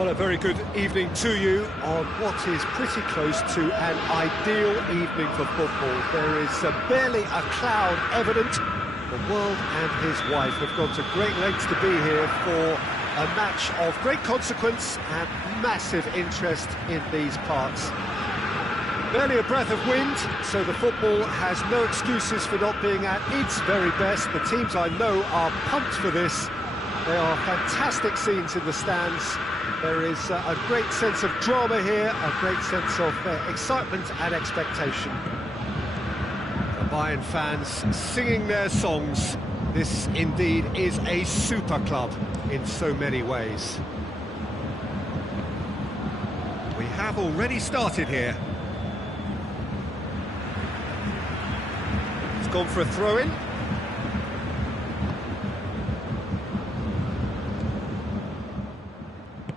Well, a very good evening to you on what is pretty close to an ideal evening for football. There is barely a cloud evident. The world and his wife have gone to great lengths to be here for a match of great consequence and massive interest in these parts. Barely a breath of wind, so the football has no excuses for not being at its very best. The teams I know are pumped for this. They are fantastic scenes in the stands. There is a great sense of drama here, a great sense of excitement and expectation. The Bayern fans singing their songs. This indeed is a super club in so many ways. We have already started here. It's gone for a throw-in.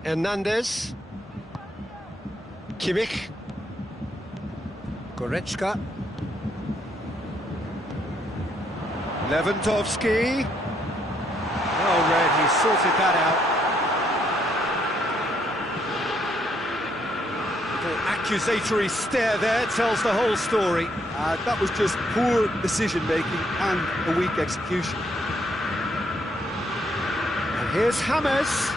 Hernandez, Kimmich, Goretzka, Lewandowski. Well read, he sorted that out. Little accusatory stare there tells the whole story. That was just poor decision-making and a weak execution. And here's James.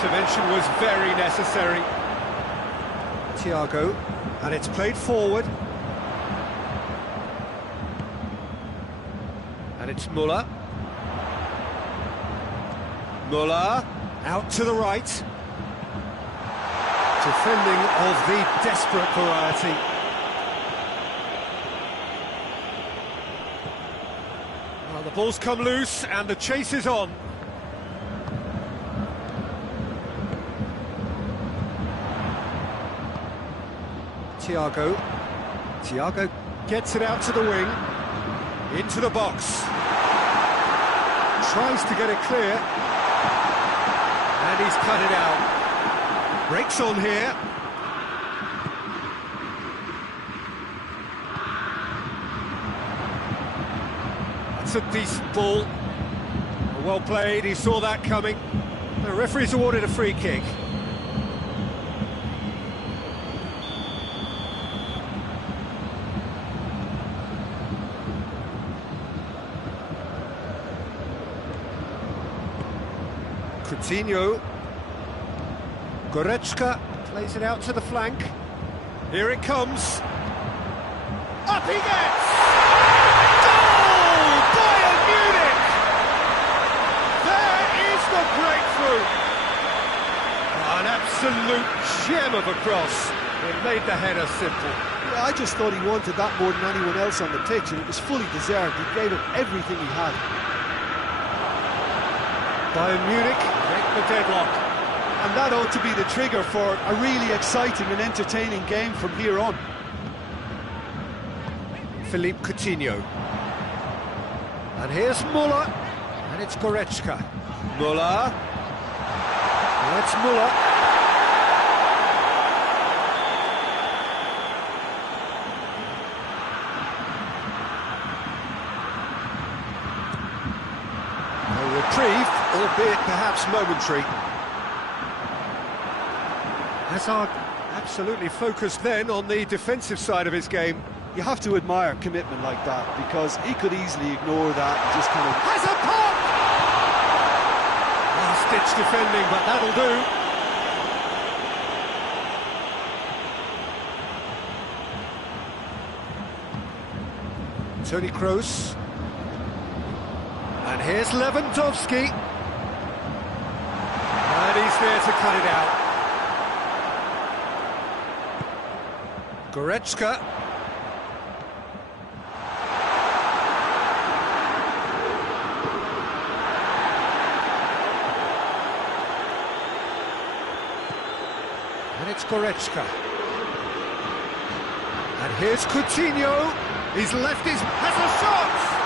Intervention was very necessary. Thiago, and it's played forward. And it's Müller. Müller, out to the right. Defending of the desperate variety. Well, the ball's come loose and the chase is on. Thiago gets it out to the wing, into the box, tries to get it clear, and he's cut it out. Breaks on here. That's a decent ball. Well played, he saw that coming. The referee's awarded a free kick. Coutinho, Goretzka plays it out to the flank. Here it comes. Up he gets! Goal! Bayern Munich! There is the breakthrough! An absolute gem of a cross. It made the header simple. Yeah, I just thought he wanted that more than anyone else on the pitch, and it was fully deserved. He gave it everything he had. Bayern Munich break the deadlock. And that ought to be the trigger for a really exciting and entertaining game from here on. Philippe Coutinho. And here's Müller. And it's Goretzka. Müller. That's Müller. Reprieve, albeit perhaps momentary. Hazard absolutely focused then on the defensive side of his game. You have to admire commitment like that, because he could easily ignore that and just kind of... Has a pop! Last-ditch defending, but that'll do. Toni Kroos. And here's Lewandowski. And he's there to cut it out. Goretzka. And it's Goretzka. And here's Coutinho. He's left his... has a shot!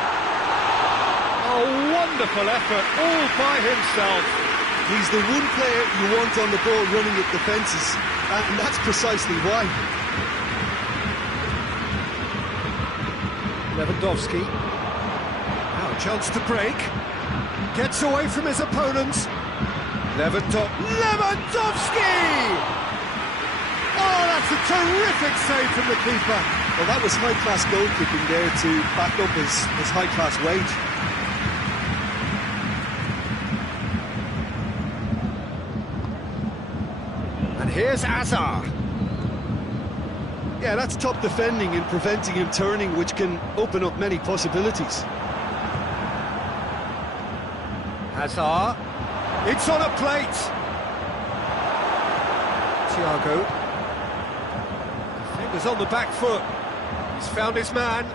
A wonderful effort, all by himself. He's the one player you want on the ball running at defences, and that's precisely why. Lewandowski. Now a chance to break. Gets away from his opponents. Lewandowski! Oh, that's a terrific save from the keeper. Well, that was high-class goalkeeping there to back up his high-class wage. And here's Azar. Yeah, that's top defending and preventing him turning, which can open up many possibilities. Hazard, it's on a plate. Thiago, defender's on the back foot. He's found his man.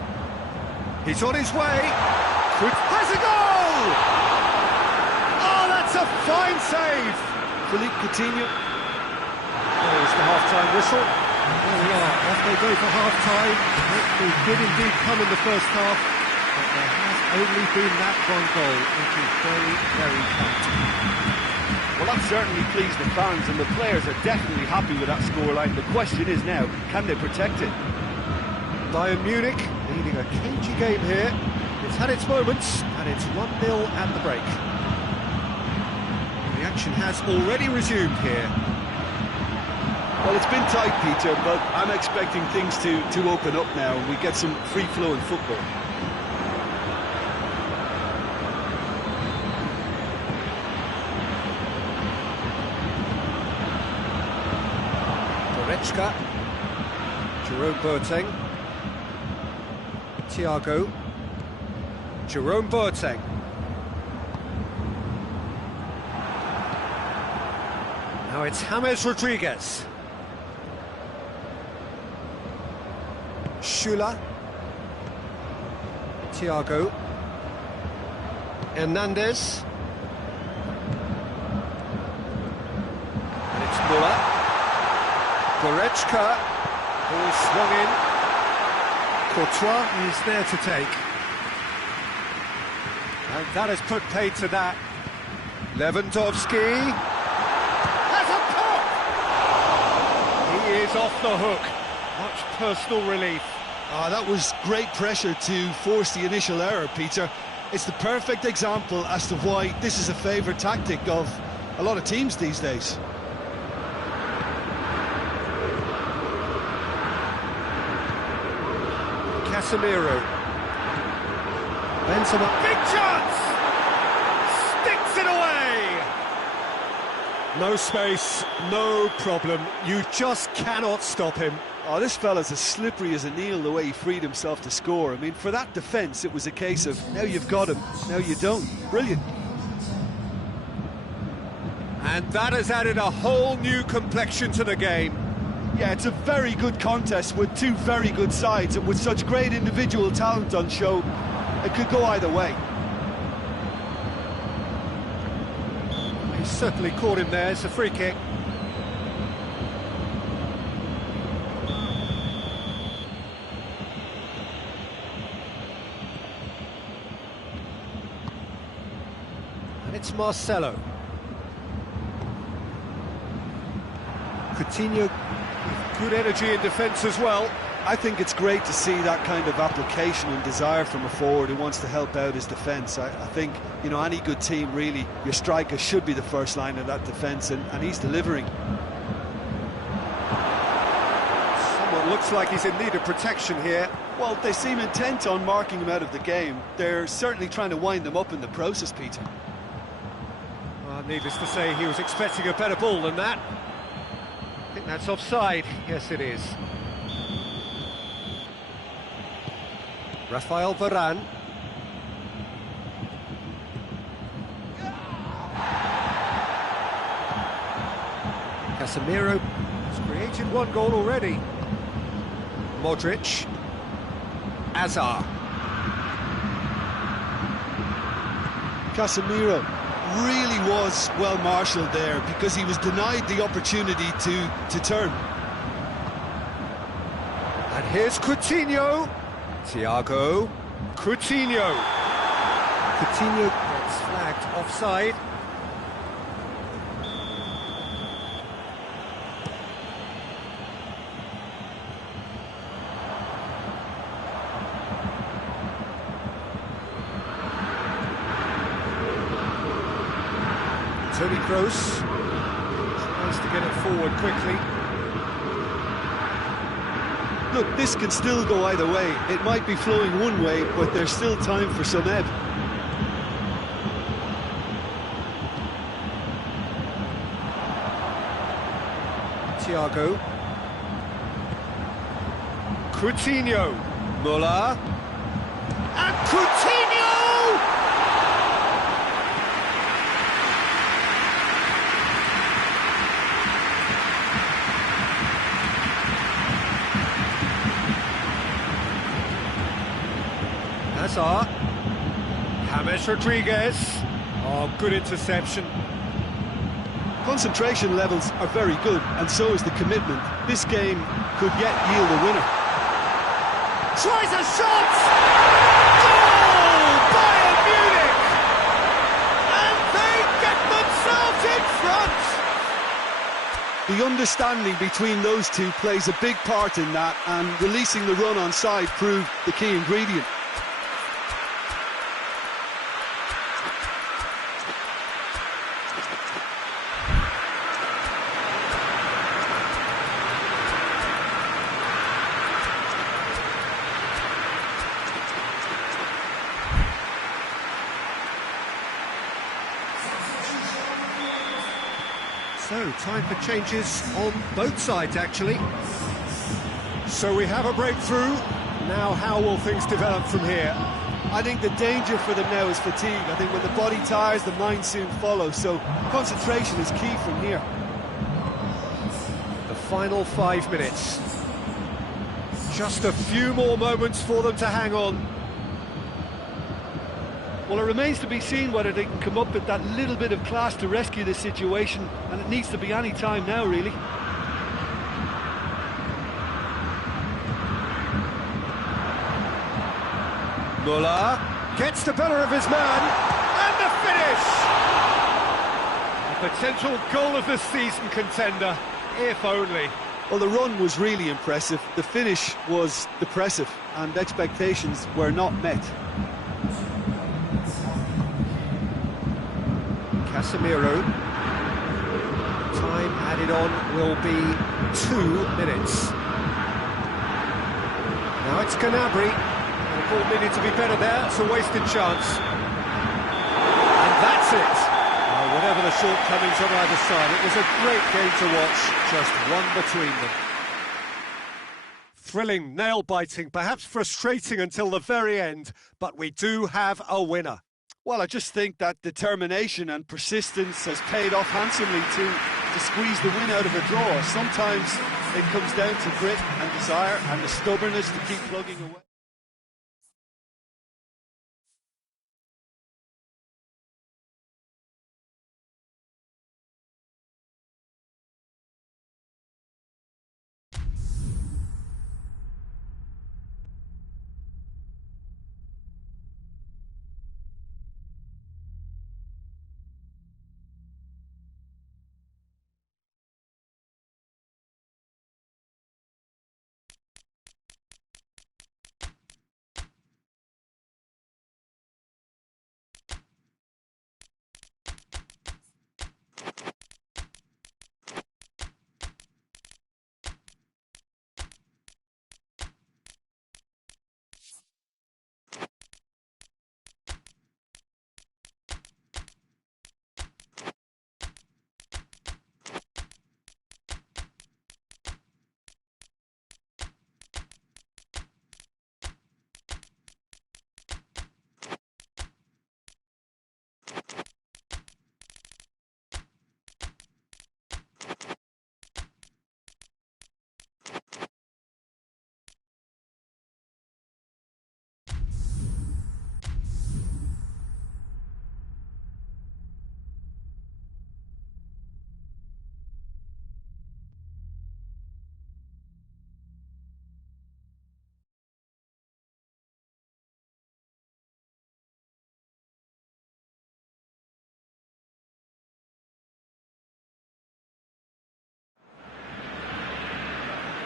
He's on his way. Has a goal! Oh, that's a fine save. Philippe Coutinho. There's the half-time whistle. There we are, off they go for half-time. It did indeed come in the first half, but there has only been that one goal. It is very, very tight. Well, that certainly pleased the fans, and the players are definitely happy with that scoreline. The question is now, can they protect it? Bayern Munich leading a cagey game here. It's had its moments, and it's 1-0 at the break. The action has already resumed here. Well, it's been tight, Peter, but I'm expecting things to open up now and we get some free-flowing football. Goretzka, Jerome Boateng, Thiago, Jerome Boateng. Now it's James Rodriguez. Schüller, Thiago, Hernandez, and it's Müller. Goretzka, ball swung in. Courtois is there to take. And that has put paid to that. Lewandowski has a pop! He is off the hook. Much personal relief. That was great pressure to force the initial error, Peter. It's the perfect example as to why this is a favourite tactic of a lot of teams these days. Casemiro. Benzema. Big chance! Sticks it away! No space, no problem. You just cannot stop him. Oh, this fella's as slippery as an eel the way he freed himself to score. I mean, for that defence, it was a case of, now you've got him, now you don't. Brilliant. And that has added a whole new complexion to the game. Yeah, it's a very good contest with two very good sides, and with such great individual talent on show, it could go either way. He certainly caught him there. It's a free kick. And it's Marcelo. Coutinho with good energy in defence as well. I think it's great to see that kind of application and desire from a forward who wants to help out his defence. I think, you know, any good team, really, your striker should be the first line of that defence, and he's delivering. Someone looks like he's in need of protection here. Well, they seem intent on marking him out of the game. They're certainly trying to wind them up in the process, Peter. Well, needless to say, he was expecting a better ball than that. I think that's offside. Yes, it is. Rafael Varane. Casemiro has created one goal already. Modric. Azar. Casemiro really was well marshalled there because he was denied the opportunity to turn. And here's Coutinho. Thiago. Coutinho. Coutinho gets flagged offside. Tony Kroos tries to get it forward quickly. Look, this can still go either way. It might be flowing one way, but there's still time for some ebb. Thiago. Coutinho. Muller. And Coutinho! Hazard. James Rodriguez. Oh, good interception. Concentration levels are very good, and so is the commitment. This game could yet yield a winner. Tries a shot! Goal! Bayern Munich! And they get themselves in front! The understanding between those two plays a big part in that, and releasing the run on side proved the key ingredient. So, time for changes on both sides, actually. So we have a breakthrough. Now, how will things develop from here? I think the danger for them now is fatigue. I think when the body tires, the mind soon follows. So concentration is key from here. The final 5 minutes. Just a few more moments for them to hang on. Well, it remains to be seen whether they can come up with that little bit of class to rescue this situation, and it needs to be any time now, really. Muller gets the better of his man, and the finish! A potential goal of the season contender, if only. Well, the run was really impressive, the finish was depressive, and expectations were not met. Casemiro. Time added on will be 2 minutes. Now it's Gnabry. The ball needed to be better there. It's a wasted chance. And that's it. Whatever the shortcomings on either side, it was a great game to watch. Just one between them. Thrilling, nail-biting, perhaps frustrating until the very end, but we do have a winner. Well, I just think that determination and persistence has paid off handsomely to squeeze the win out of a draw. Sometimes it comes down to grit and desire and the stubbornness to keep plugging away.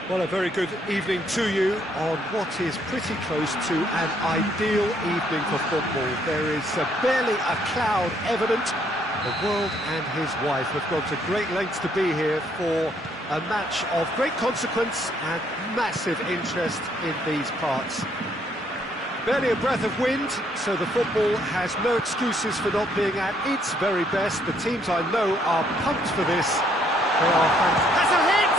Well, a very good evening to you on what is pretty close to an ideal evening for football. There is barely a cloud evident. The world and his wife have gone to great lengths to be here for a match of great consequence and massive interest in these parts. Barely a breath of wind, so the football has no excuses for not being at its very best. The teams I know are pumped for this. They are fantastic. Has a hit!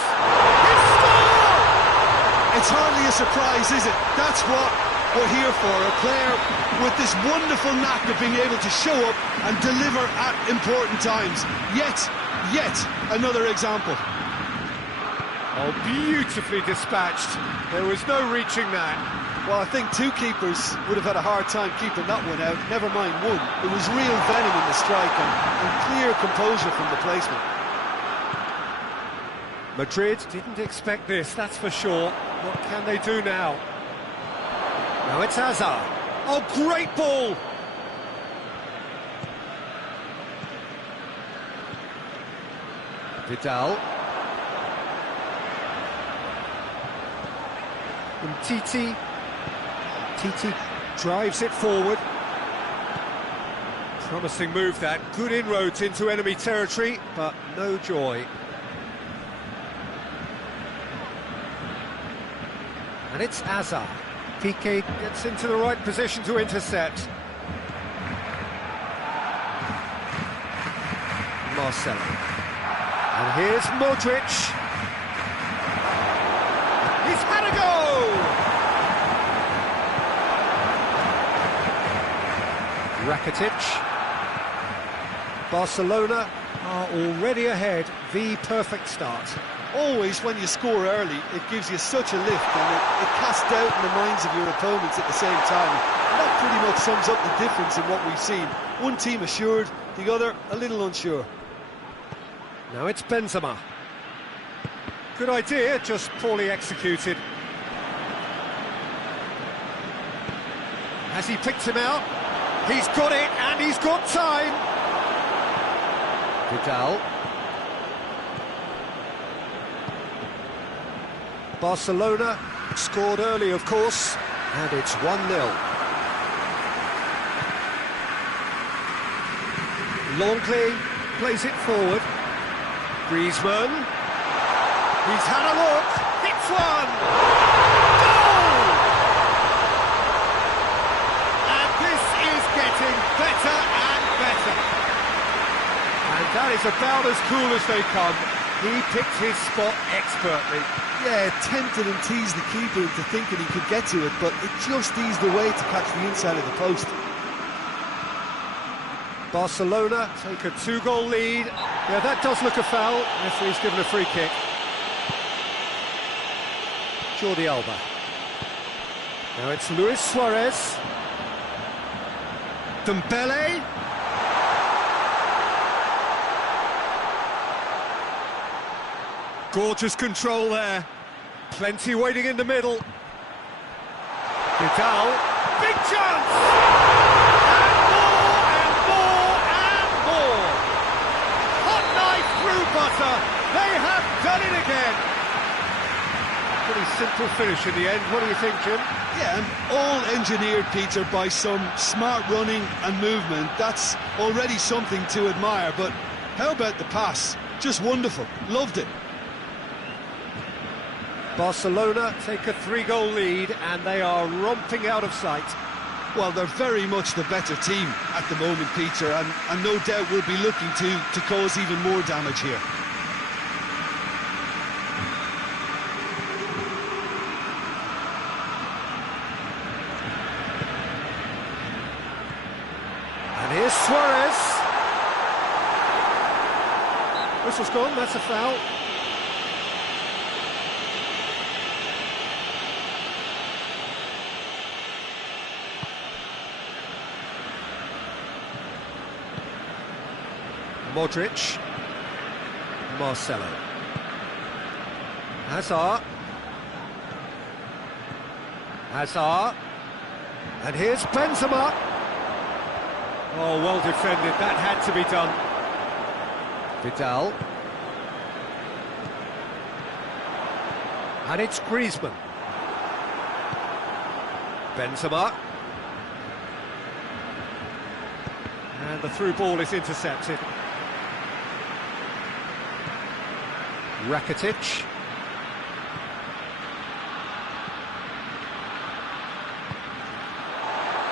He scored! It's hardly a surprise, is it? That's what we're here for. A player with this wonderful knack of being able to show up and deliver at important times. Yet another example. Oh, beautifully dispatched. There was no reaching that. Well, I think two keepers would have had a hard time keeping that one out, never mind one. It was real venom in the strike and clear composure from the placement. Madrid didn't expect this, that's for sure. What can they do now? Now it's Hazard. Oh, great ball! Vidal. And Titi drives it forward. Promising move that. Good inroads into enemy territory, but no joy. And it's Hazard. Piqué gets into the right position to intercept. Marcelo. And here's Modric. He's had a go! Rakitic. Barcelona are already ahead, the perfect start. Always, when you score early, it gives you such a lift and it casts doubt in the minds of your opponents at the same time. And that pretty much sums up the difference in what we've seen. One team assured, the other a little unsure. Now it's Benzema. Good idea, just poorly executed. Has he picked him out? He's got it, and he's got time! Vidal. Barcelona scored early, of course, and it's 1-0. Longley plays it forward. Griezmann. He's had a look. Hits one. Goal! And this is getting better and better. And that is about as cool as they come. He picked his spot expertly. Yeah, tempted and teased the keeper into thinking he could get to it, but it just eased away to catch the inside of the post. Barcelona take a 2-goal lead. Yeah, that does look a foul. Referee's given a free kick. Jordi Alba. Now it's Luis Suarez. Dembele. Gorgeous control there. Plenty waiting in the middle. Vidal. Big chance! And more, and more, and more! Hot knife through butter. They have done it again. Pretty simple finish in the end. What do you think, Jim? Yeah, and all engineered, Peter, by some smart running and movement. That's already something to admire, but how about the pass? Just wonderful. Loved it. Barcelona take a 3-goal lead and they are romping out of sight. Well, they're very much the better team at the moment, Peter, and no doubt will be looking to cause even more damage here. And here's Suarez. Whistle's gone, that's a foul. Modric. Marcelo. Hazard. And here's Benzema. Oh, well defended. That had to be done. Vidal. And it's Griezmann. Benzema. And the through ball is intercepted. Rakitic.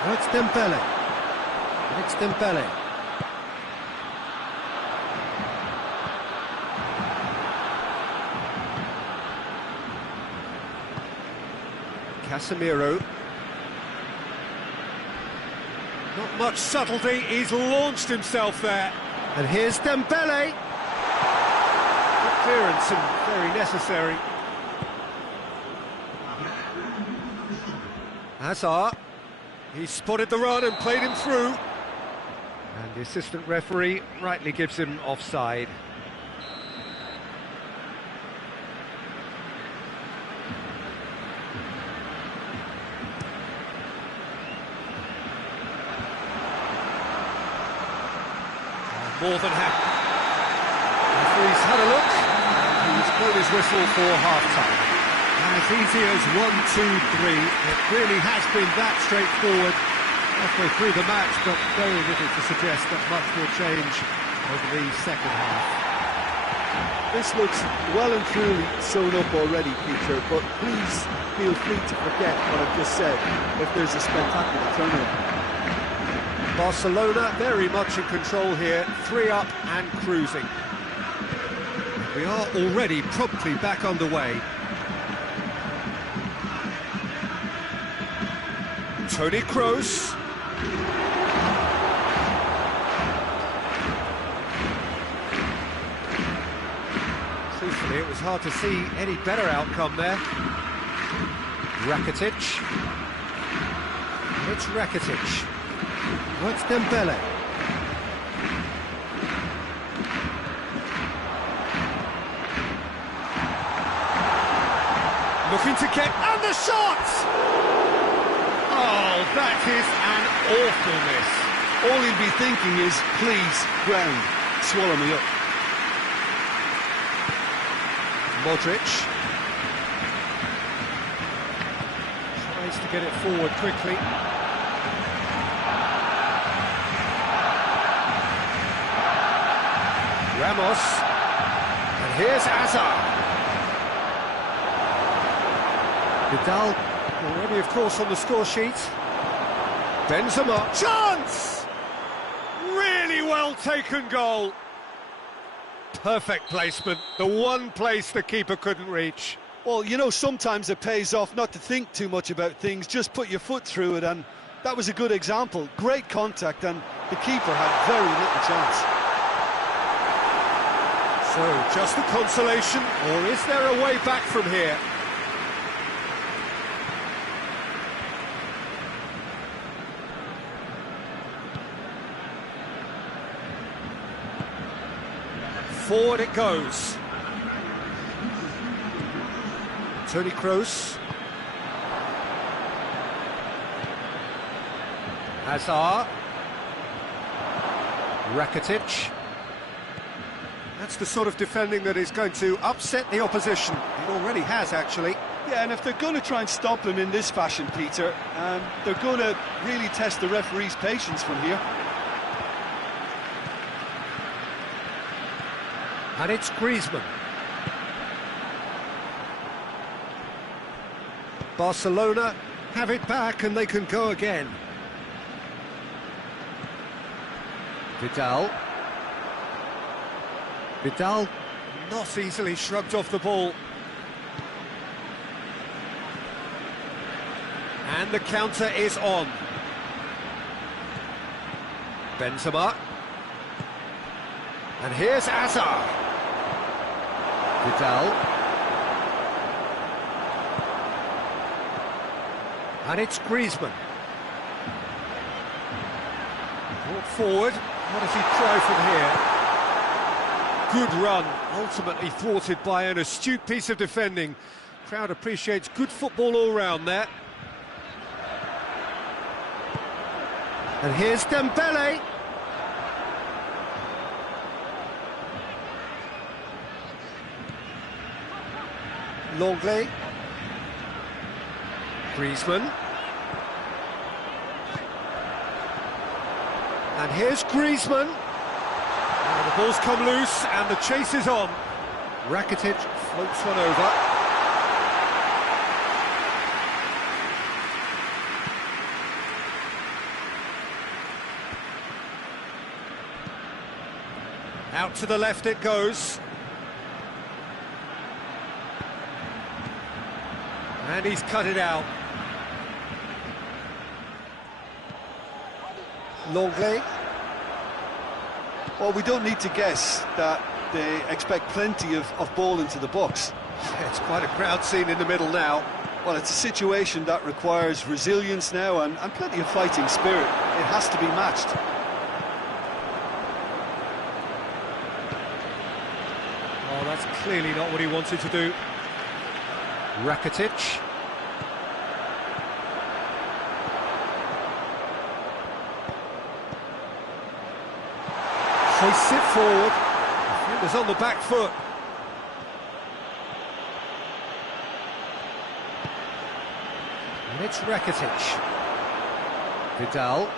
It's Dembele. It's Dembele. Casemiro. Not much subtlety, he's launched himself there. And here's Dembele. Good clearance and very necessary. Hazard. He spotted the run and played him through. And the assistant referee rightly gives him offside. More than happy. The referee's had a look, and he's blown his whistle for half-time. As easy as 1, 2, 3. It really has been that straightforward halfway through the match, but very little to suggest that much will change over the second half. This looks well and truly sewn up already, Peter, but please feel free to forget what I've just said if there's a spectacular turnaround. Barcelona very much in control here, 3 up and cruising. We are already promptly back underway. Toni Kroos. Truthfully, it was hard to see any better outcome there. Rakitic. It's Rakitic. What's Dembele? Looking to get... and the shot! Oh, that is an awful miss. All he'd be thinking is, please, ground, swallow me up. Modric. Tries to get it forward quickly. Ramos. And here's Hazard. Vidal already, of course, on the score sheet. Benzema. Chance! Really well taken goal. Perfect placement. The one place the keeper couldn't reach. Well, you know, sometimes it pays off not to think too much about things, just put your foot through it, and that was a good example. Great contact, and the keeper had very little chance. So, just a consolation, or is there a way back from here? Forward it goes. Toni Kroos. Hazard. Rakitic. That's the sort of defending that is going to upset the opposition. It already has, actually. Yeah, and if they're going to try and stop him in this fashion, Peter, they're going to really test the referee's patience from here. And it's Griezmann. Barcelona have it back and they can go again. Vidal. Vidal not easily shrugged off the ball. And the counter is on. Benzema. And here's Hazard. Vidal. And it's Griezmann. Brought forward. What does he try from here? Good run, ultimately thwarted by an astute piece of defending. Crowd appreciates good football all round there. And here's Dembele. Longley. Griezmann. And here's Griezmann. Now the ball's come loose and the chase is on. Rakitic floats one over. Out to the left it goes. And he's cut it out. Longley. Well, we don't need to guess that they expect plenty of ball into the box. Yeah, it's quite a crowd scene in the middle now. Well, it's a situation that requires resilience now and plenty of fighting spirit. It has to be matched. Oh, that's clearly not what he wanted to do. Rakitic. Hoists it forward. Defender's on the back foot. And it's Rakitic. Vidal.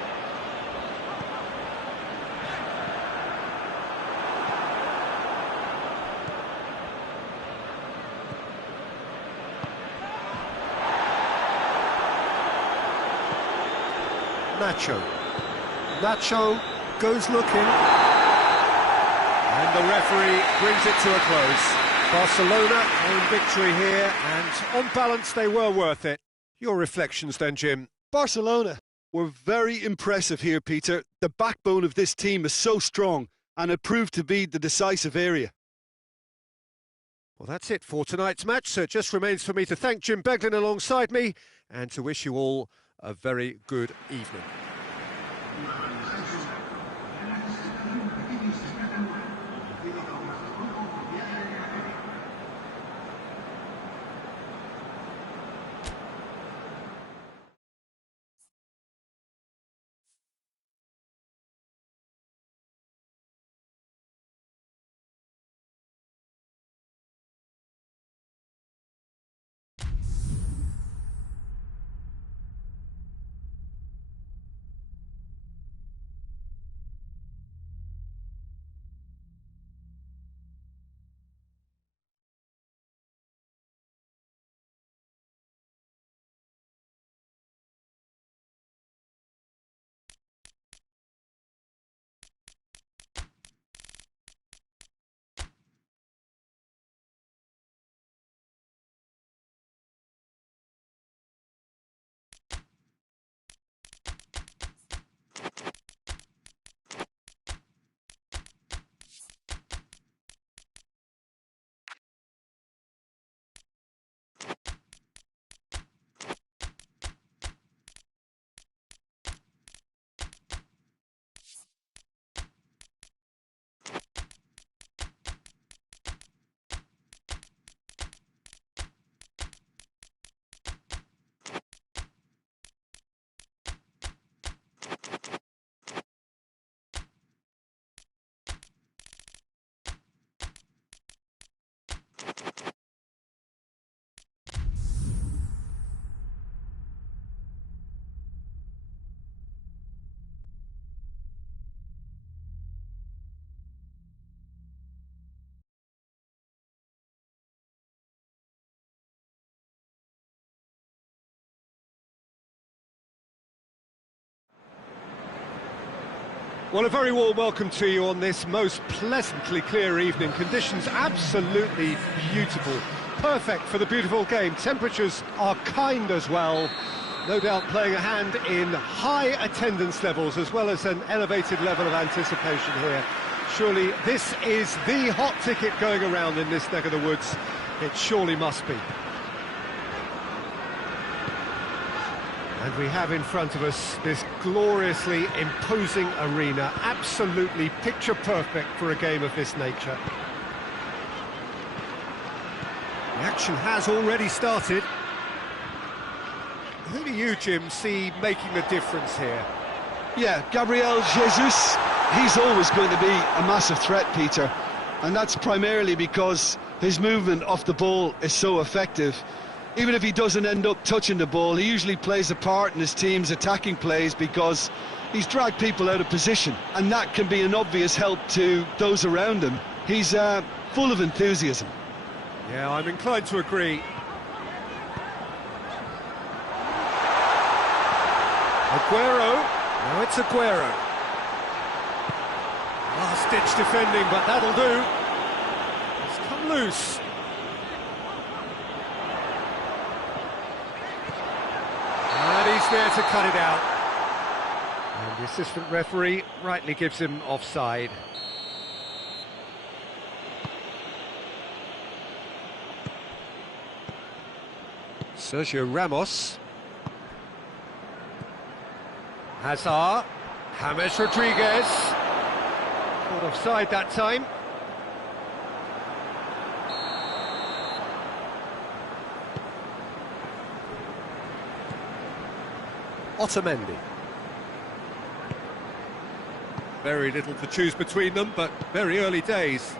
Nacho goes looking. And the referee brings it to a close. Barcelona own victory here, and on balance they were worth it. Your reflections then, Jim? Barcelona were very impressive here, Peter. The backbone of this team is so strong, and it proved to be the decisive area. Well, that's it for tonight's match, so it just remains for me to thank Jim Beglin alongside me and to wish you all a very good evening. Well, a very warm welcome to you on this most pleasantly clear evening. Conditions absolutely beautiful. Perfect for the beautiful game. Temperatures are kind as well. No doubt playing a hand in high attendance levels as well as an elevated level of anticipation here. Surely this is the hot ticket going around in this neck of the woods. It surely must be. And we have in front of us this gloriously imposing arena, absolutely picture perfect for a game of this nature. The action has already started. Who do you, Jim, see making the difference here? Yeah, Gabriel Jesus, he's always going to be a massive threat, Peter. And that's primarily because his movement off the ball is so effective. Even if he doesn't end up touching the ball, he usually plays a part in his team's attacking plays because he's dragged people out of position, and that can be an obvious help to those around him. He's full of enthusiasm. Yeah, I'm inclined to agree. Aguero. Now it's Aguero. Last-ditch defending, but that'll do. It's come loose. And he's there to cut it out. And the assistant referee rightly gives him offside. Sergio Ramos. Hazard. James Rodriguez. Caught offside that time. Otamendi. Very little to choose between them, but very early days.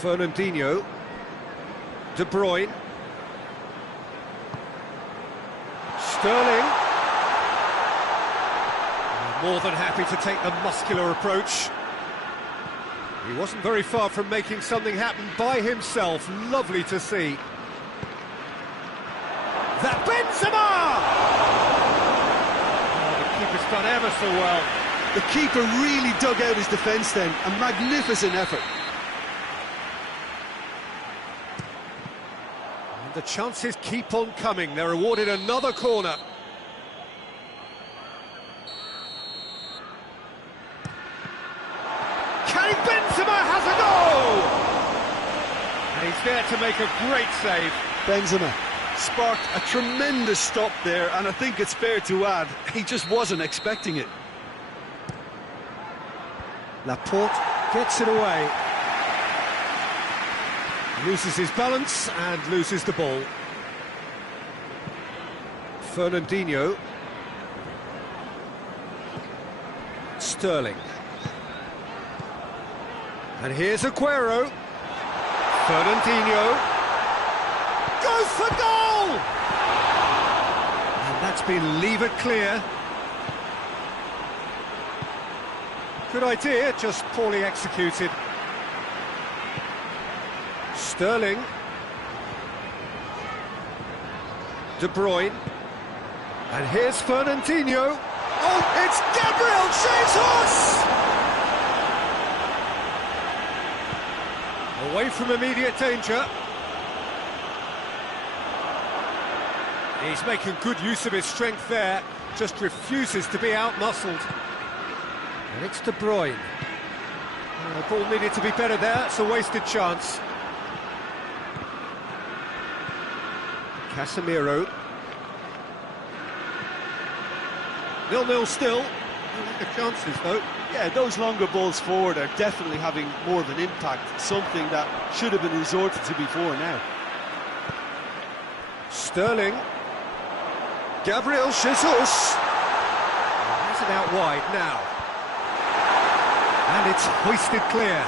Fernandinho. De Bruyne. Sterling. More than happy to take the muscular approach. He wasn't very far from making something happen by himself. Lovely to see. That Benzema! Oh, the keeper's done ever so well. The keeper really dug out his defence then. A magnificent effort. And the chances keep on coming. They're awarded another corner. Karim Benzema has a goal! And he's there to make a great save. Benzema sparked a tremendous stop there, and I think it's fair to add, he just wasn't expecting it. Laporte gets it away. Loses his balance and loses the ball. Fernandinho. Sterling. And here's Aguero. Fernandinho. Goes for goal! And that's been levered clear. Good idea, just poorly executed. Sterling. De Bruyne. And here's Fernandinho. Oh, it's Gabriel Jesus! Away from immediate danger. He's making good use of his strength there, just refuses to be out-muscled. And it's De Bruyne. The ball needed to be better there, it's a wasted chance. Casemiro. 0-0 still. I like the chances though. Yeah, those longer balls forward are definitely having more of an impact, something that should have been resorted to before now. Sterling. Gabriel Jesus. Has it out wide now. And it's hoisted clear.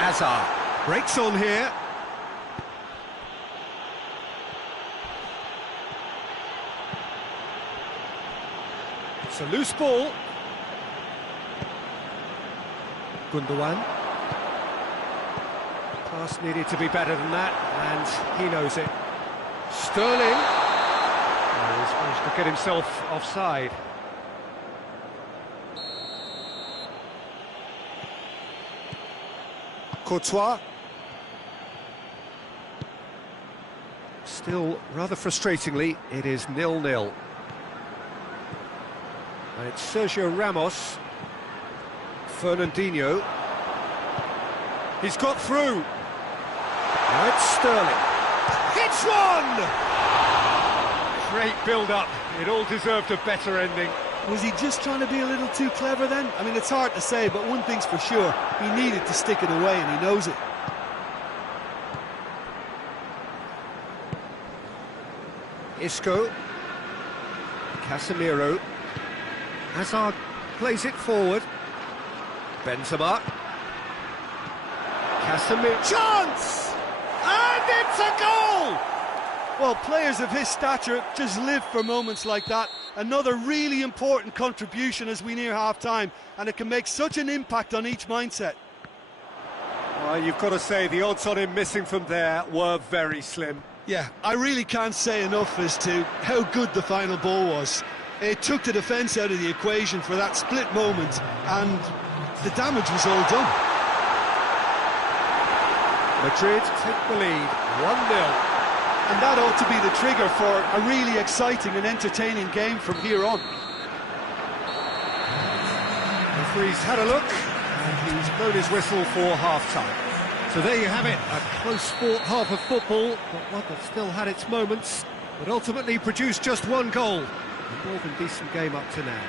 Hazard breaks on here. It's a loose ball. Gundogan. Pass needed to be better than that, and he knows it. Sterling. Oh, he's managed to get himself offside. Courtois. Still, rather frustratingly, it is 0-0. And it's Sergio Ramos. Fernandinho. He's got through. Now it's Sterling. Hits one! Great build-up. It all deserved a better ending. Was he just trying to be a little too clever then? I mean, it's hard to say, but one thing's for sure. He needed to stick it away, and he knows it. Isco. Casemiro. Hazard plays it forward. Benzema. Casemiro. Chance! And it's a goal! Well, players of his stature just live for moments like that. Another really important contribution as we near half-time, and it can make such an impact on each mindset. Well, you've got to say the odds on him missing from there were very slim. Yeah, I really can't say enough as to how good the final ball was. It took the defence out of the equation for that split moment, and the damage was all done. Madrid take the lead, 1-0. And that ought to be the trigger for a really exciting and entertaining game from here on. The referee's had a look, and he's blown his whistle for half-time. So there you have it, a close-fought half of football, but one that still had its moments, but ultimately produced just one goal. A more than decent game up to now.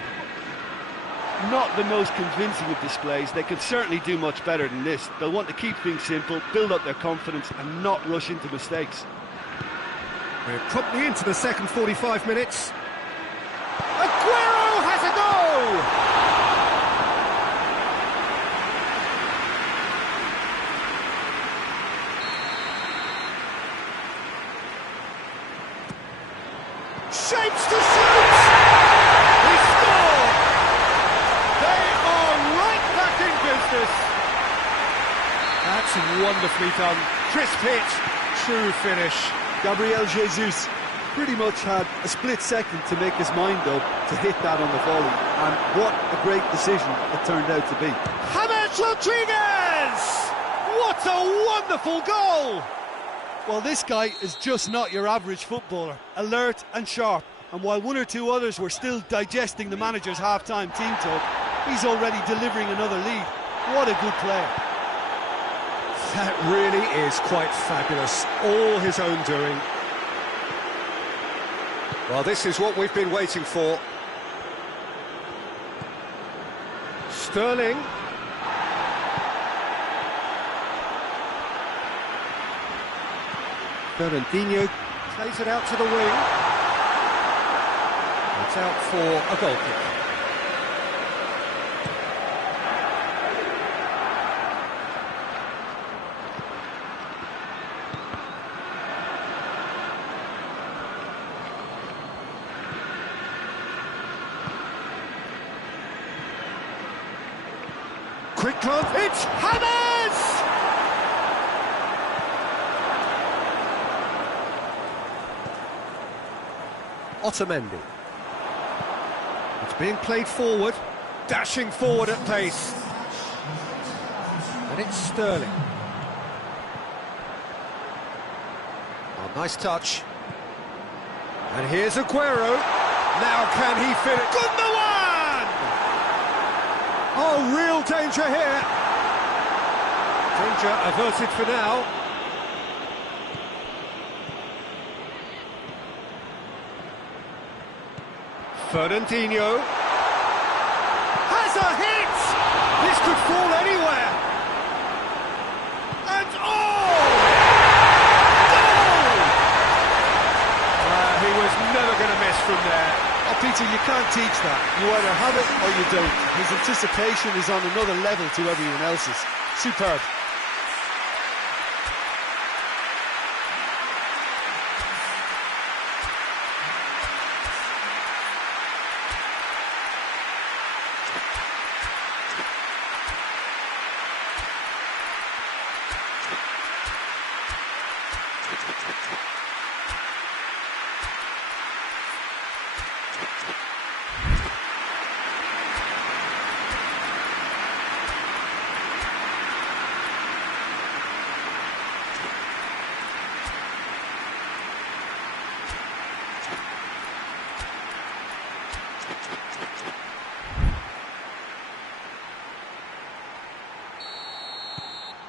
Not the most convincing of displays. They can certainly do much better than this. They'll want to keep things simple, build up their confidence and not rush into mistakes. We're promptly into the second 45 minutes. Aguero has a goal! Shapes to shoot! He scored! They are right back in business. That's wonderfully done. Crisp hit, true finish. Gabriel Jesus pretty much had a split second to make his mind up to hit that on the volley, and what a great decision it turned out to be. James Rodriguez! What a wonderful goal! Well, this guy is just not your average footballer, alert and sharp, and while one or two others were still digesting the manager's half-time team talk, he's already delivering another lead. What a good player. That really is quite fabulous, all his own doing. Well, this is what we've been waiting for. Sterling. Fernandinho plays it out to the wing. It's out for a goal kick. Quick glance, it's James! Otamendi. It's being played forward, dashing forward at pace. And it's Sterling. Oh, nice touch. And here's Aguero. Now can he finish? Gundogan! Oh, real danger here. Danger averted for now. Fernandinho has a hit! This could fall anywhere. And oh! Goal! He was never going to miss from there. Oh, Peter, you can't teach that. You either have it or you don't. His anticipation is on another level to everyone else's. Superb.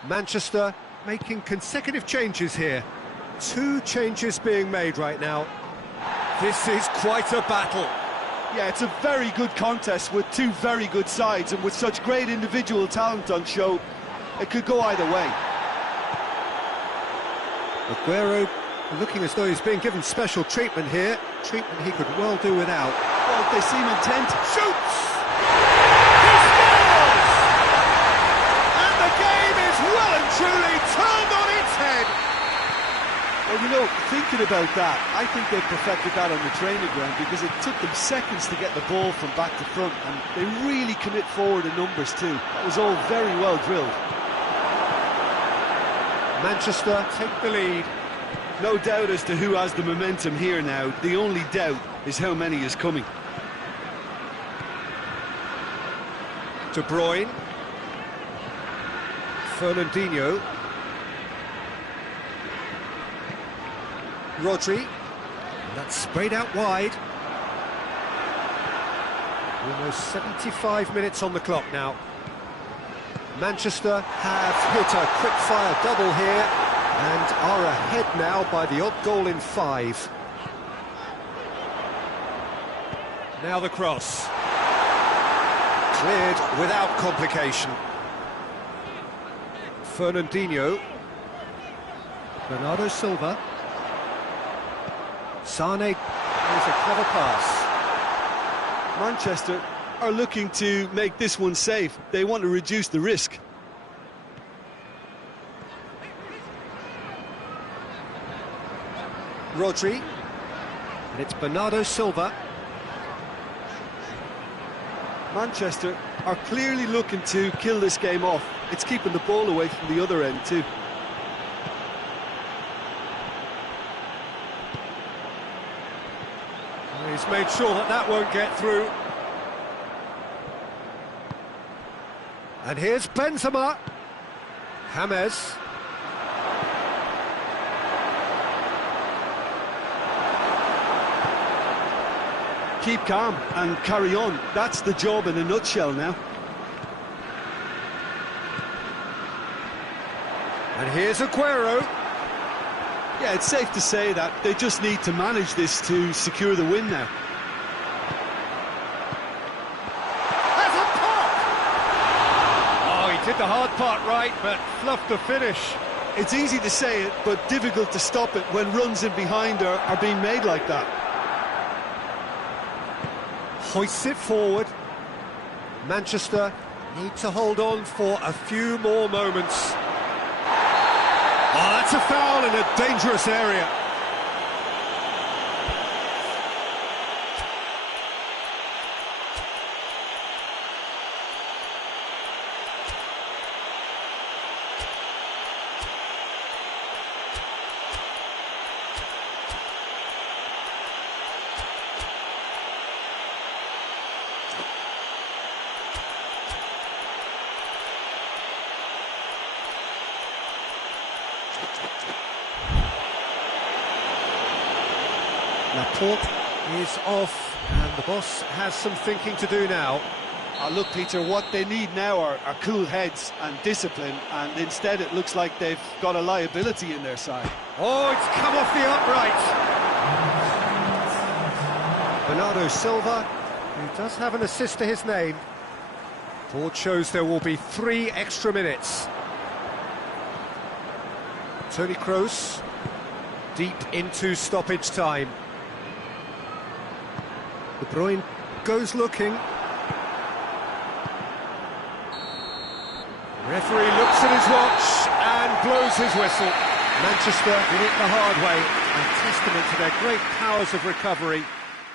Manchester making consecutive changes here. 2 changes being made right now. This is quite a battle. Yeah, it's a very good contest with 2 very good sides, and with such great individual talent on show, it could go either way. Aguero looking as though he's being given special treatment here. Treatment he could well do without. Well, they seem intent. Shoots! He scores! truly turned on its head. Well, you know, thinking about that, I think they perfected that on the training ground because it took them seconds to get the ball from back to front, and they really commit forward in numbers too. That was all very well drilled. Manchester take the lead. No doubt as to who has the momentum here now. The only doubt is how many is coming. De Bruyne. Fernandinho. Rodri. And that's sprayed out wide. Almost 75 minutes on the clock now. Manchester have hit a quick-fire double here and are ahead now by the odd goal in 5. Now the cross. Cleared without complication. Fernandinho. Bernardo Silva. Sane is a clever pass. Manchester are looking to make this one safe. They want to reduce the risk. Rodri. And it's Bernardo Silva. Manchester are clearly looking to kill this game off. It's keeping the ball away from the other end too. He's made sure that that won't get through. And here's Benzema. James. Keep calm and carry on. That's the job in a nutshell now. And here's Aguero. Yeah, it's safe to say that they just need to manage this to secure the win now. That's a pop! Oh, he did the hard part right, but fluffed the finish. It's easy to say it, but difficult to stop it when runs in behind are being made like that. Hoists it forward. Manchester need to hold on for a few more moments. Oh, that's a foul in a dangerous area. Laporte is off, and the boss has some thinking to do now. Look, Peter, what they need now are cool heads and discipline, and instead it looks like they've got a liability in their side. Oh, it's come off the upright. Bernardo Silva, who does have an assist to his name. Board shows there will be 3 extra minutes. Toni Kroos, deep into stoppage time. De Bruyne goes looking. The referee looks at his watch and blows his whistle. Manchester did it the hard way, a testament to their great powers of recovery.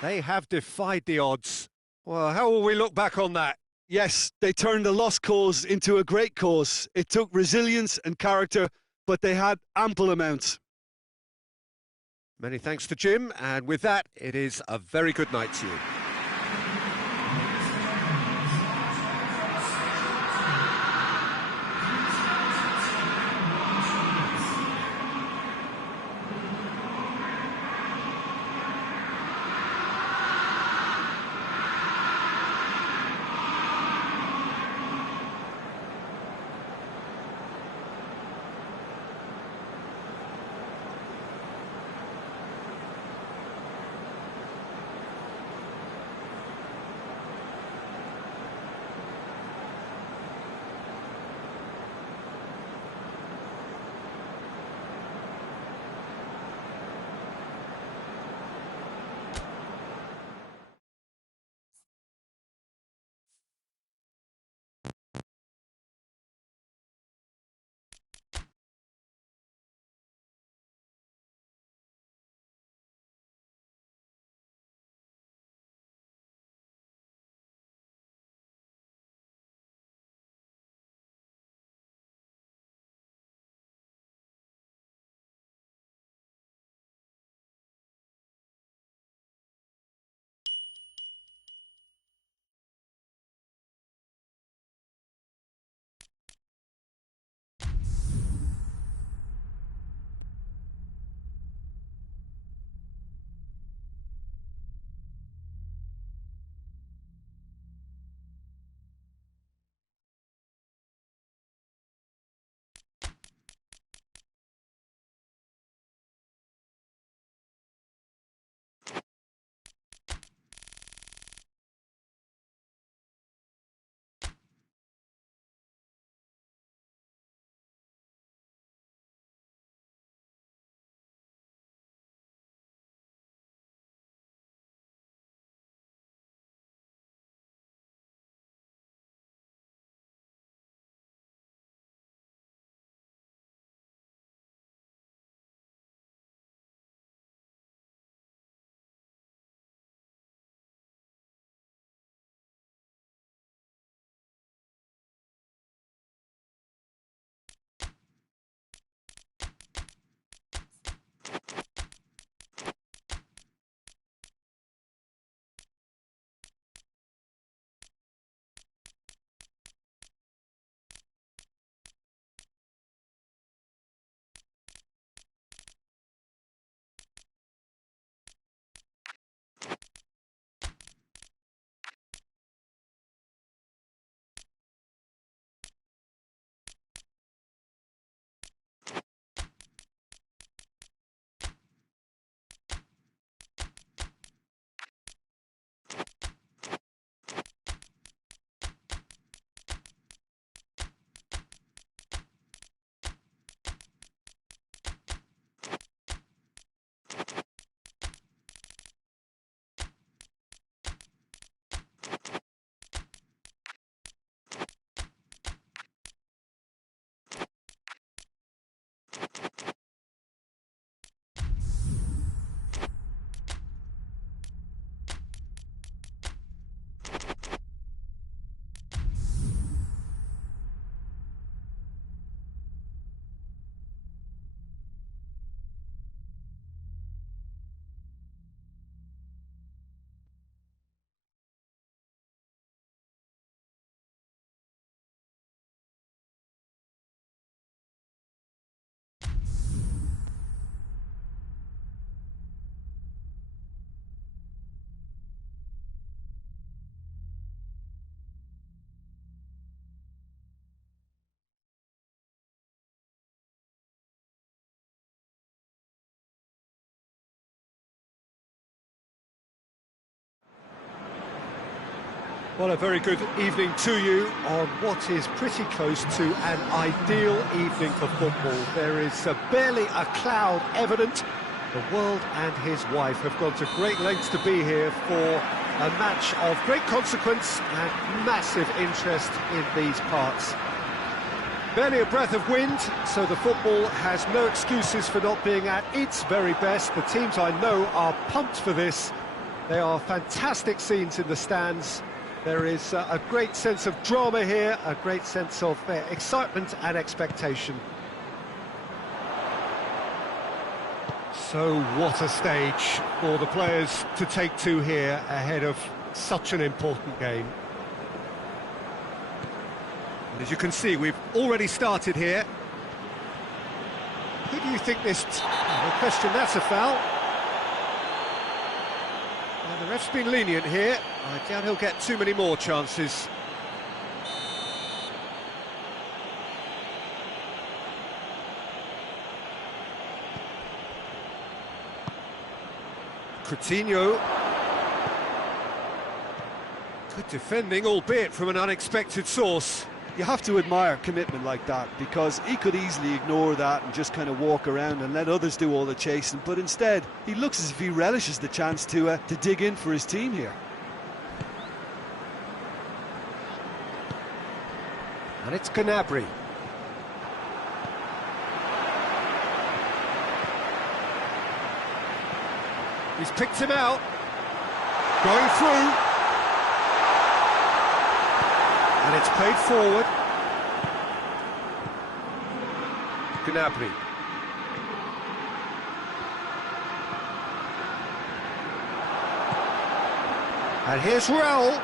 They have defied the odds. Well, how will we look back on that? Yes, they turned a lost cause into a great cause. It took resilience and character, but they had ample amounts. Many thanks to Jim, and with that, it is a very good night to you. Well, a very good evening to you on what is pretty close to an ideal evening for football. There is barely a cloud evident. The world and his wife have gone to great lengths to be here for a match of great consequence and massive interest in these parts. Barely a breath of wind, so the football has no excuses for not being at its very best. The teams I know are pumped for this. They are fantastic scenes in the stands. There is a great sense of drama here, a great sense of excitement and expectation. So what a stage for the players to take to here ahead of such an important game. And as you can see, we've already started here. Who do you think this... No question, that's a foul. The ref's been lenient here. I doubt he'll get too many more chances. Coutinho. Good defending, albeit from an unexpected source. You have to admire commitment like that, because he could easily ignore that and just kind of walk around and let others do all the chasing, but instead he looks as if he relishes the chance to dig in for his team here. And it's Gnabry. He's picked him out. Going through. And it's played forward. Gnabry. And here's Raul.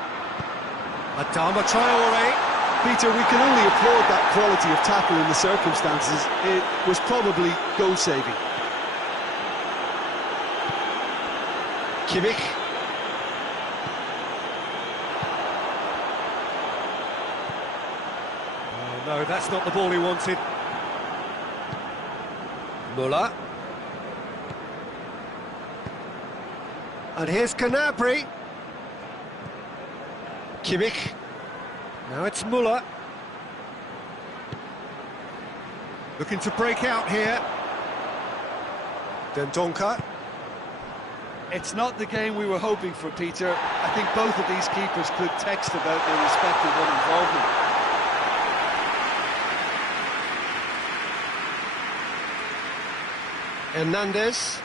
Adama Traore. Peter, we can only applaud that quality of tackle in the circumstances. It was probably goal-saving. Kimmich. Oh, no, that's not the ball he wanted. Muller. And here's Gnabry. Kimmich. Now it's Muller. Looking to break out here. Dendoncker. It's not the game we were hoping for, Peter. I think both of these keepers could text about their respective involvement. Hernandez.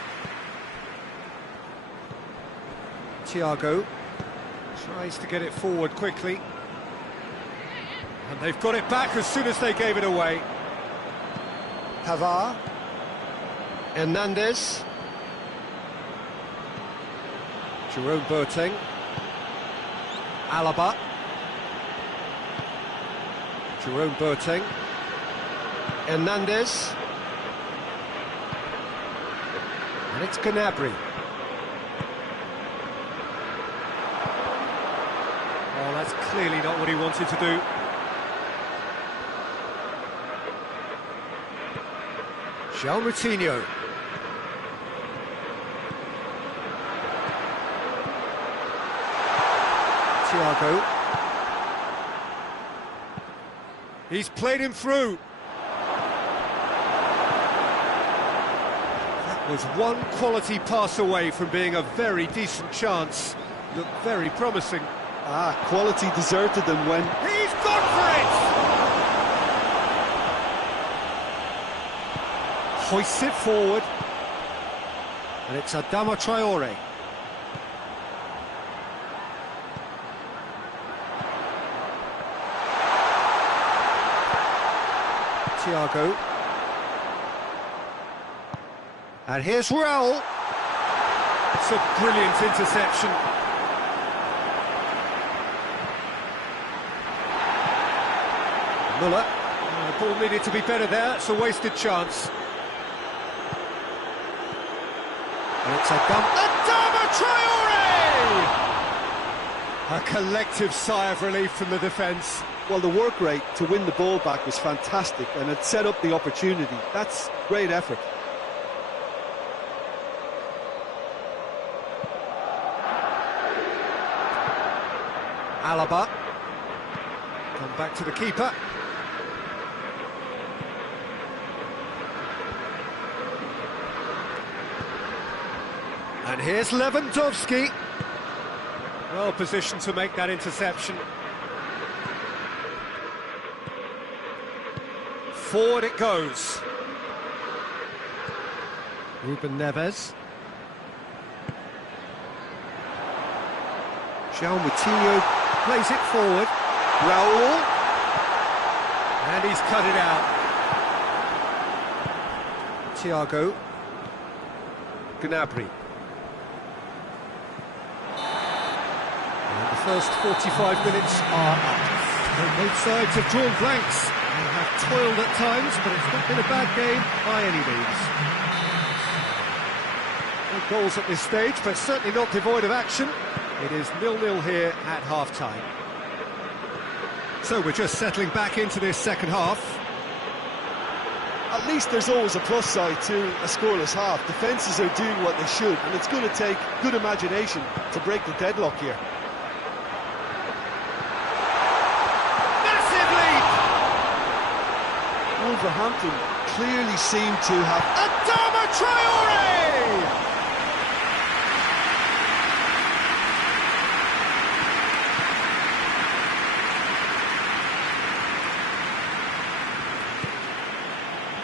Thiago tries to get it forward quickly. And they've got it back as soon as they gave it away. Pavard. Hernandez. Jerome Boateng. Alaba. Jerome Boateng. Hernandez. And it's Gnabry. Oh, that's clearly not what he wanted to do. João Moutinho. Thiago. He's played him through. That was one quality pass away from being a very decent chance. Looked very promising. Quality deserted them when... He's gone for it! Hoists it forward. And it's Adama Traore. Thiago. And here's Raul. It's a brilliant interception. Muller. The ball needed to be better there. It's a wasted chance. And it's Adama Traore! A collective sigh of relief from the defence. Well, the work rate to win the ball back was fantastic, and it set up the opportunity. That's great effort. Alaba. Come back to the keeper. And here's Lewandowski. Well positioned to make that interception. Forward it goes. Ruben Neves. João Moutinho plays it forward. Raul. And he's cut it out. Thiago. Gnabry. And the first 45 minutes are up. And both sides have drawn blanks. They have toiled at times, but it's not been a bad game by any means. No goals at this stage, but certainly not devoid of action. It is 0-0 here at half-time. So we're just settling back into this second half. At least there's always a plus side to a scoreless half. Defences are doing what they should, and it's going to take good imagination to break the deadlock here. Massive lead! Wolverhampton clearly seem to have... Adama Traore!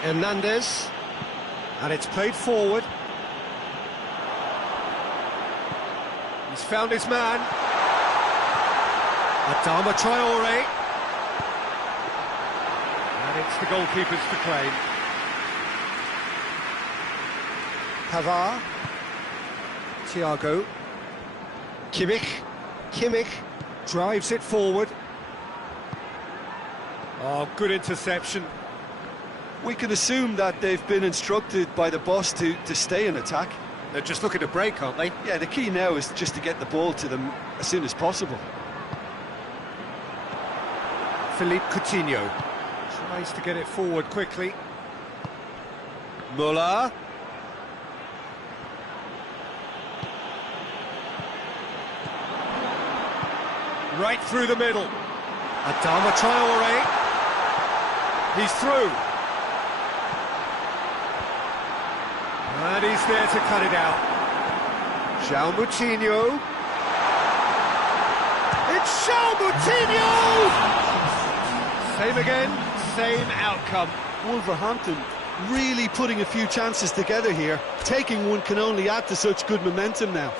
Hernandez, and it's played forward. He's found his man. Adama Traore. And it's the goalkeepers to claim. Pavard. Thiago. Kimmich drives it forward. Oh, good interception. We can assume that they've been instructed by the boss to stay in attack. They're just looking to break, aren't they? Yeah, the key now is just to get the ball to them as soon as possible. Philippe Coutinho tries to get it forward quickly. Muller. Right through the middle. Adama Traore. He's through. And he's there to cut it out. João Moutinho. It's João Moutinho! Same again, same outcome. Wolverhampton really putting a few chances together here. Taking one can only add to such good momentum now.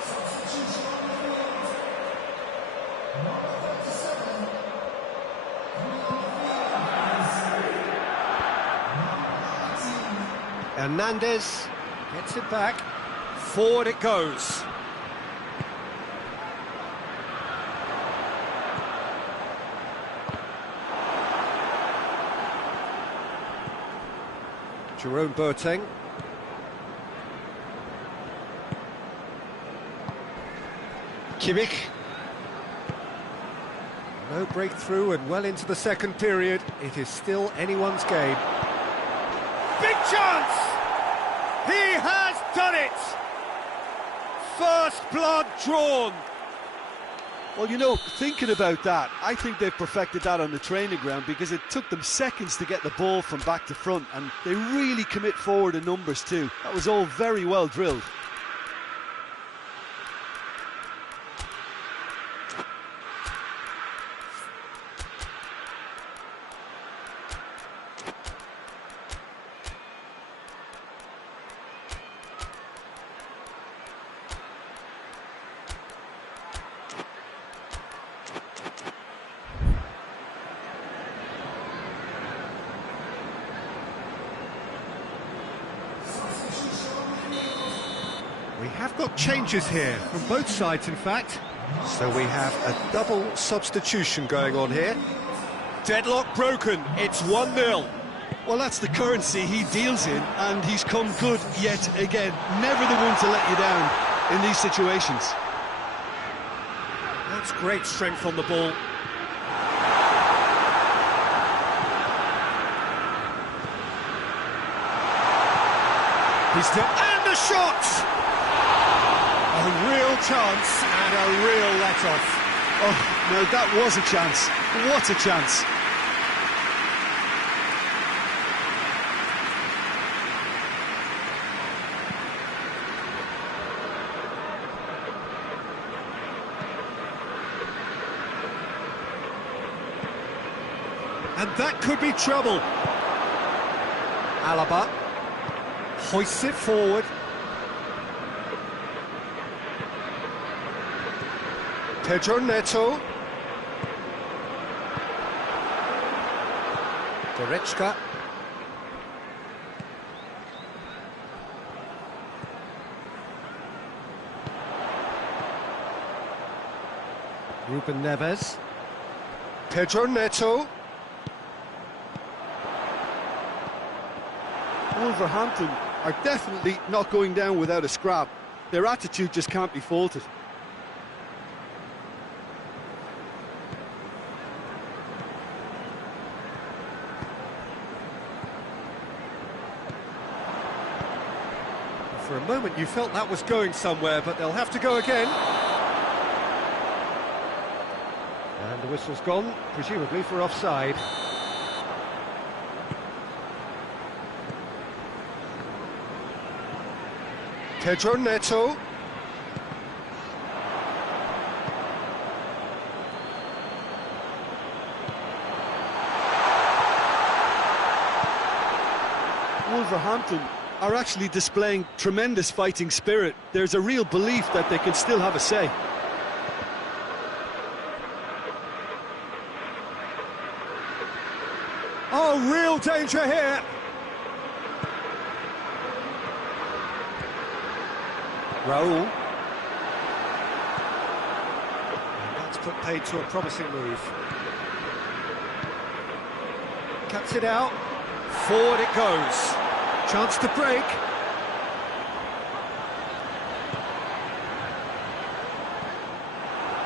Hernandez gets it back. Forward it goes. Jerome Boateng. Kimmich. No breakthrough and well into the second period. It is still anyone's game. Big chance! He has done it! First blood drawn. Well, you know, thinking about that, I think they've perfected that on the training ground because it took them seconds to get the ball from back to front, and they really commit forward in numbers too. That was all very well drilled. We have got changes here, from both sides in fact. So we have a double substitution going on here. Deadlock broken, it's 1-0. Well, that's the currency he deals in, and he's come good yet again. Never the one to let you down in these situations. That's great strength on the ball. He's still... and the shot! A real chance and a real let-off. Oh, now that was a chance. What a chance. And that could be trouble. Alaba hoists it forward. Pedro Neto. Goretzka. Ruben Neves. Pedro Neto. Wolverhampton are definitely not going down without a scrap. Their attitude just can't be faulted. For a moment you felt that was going somewhere, but they'll have to go again. And the whistle's gone, presumably for offside. Pedro Neto. Wolverhampton are actually displaying tremendous fighting spirit. There's a real belief that they can still have a say. Oh, real danger here. Raul. And that's put paid to a promising move. Cuts it out. Forward it goes. Chance to break.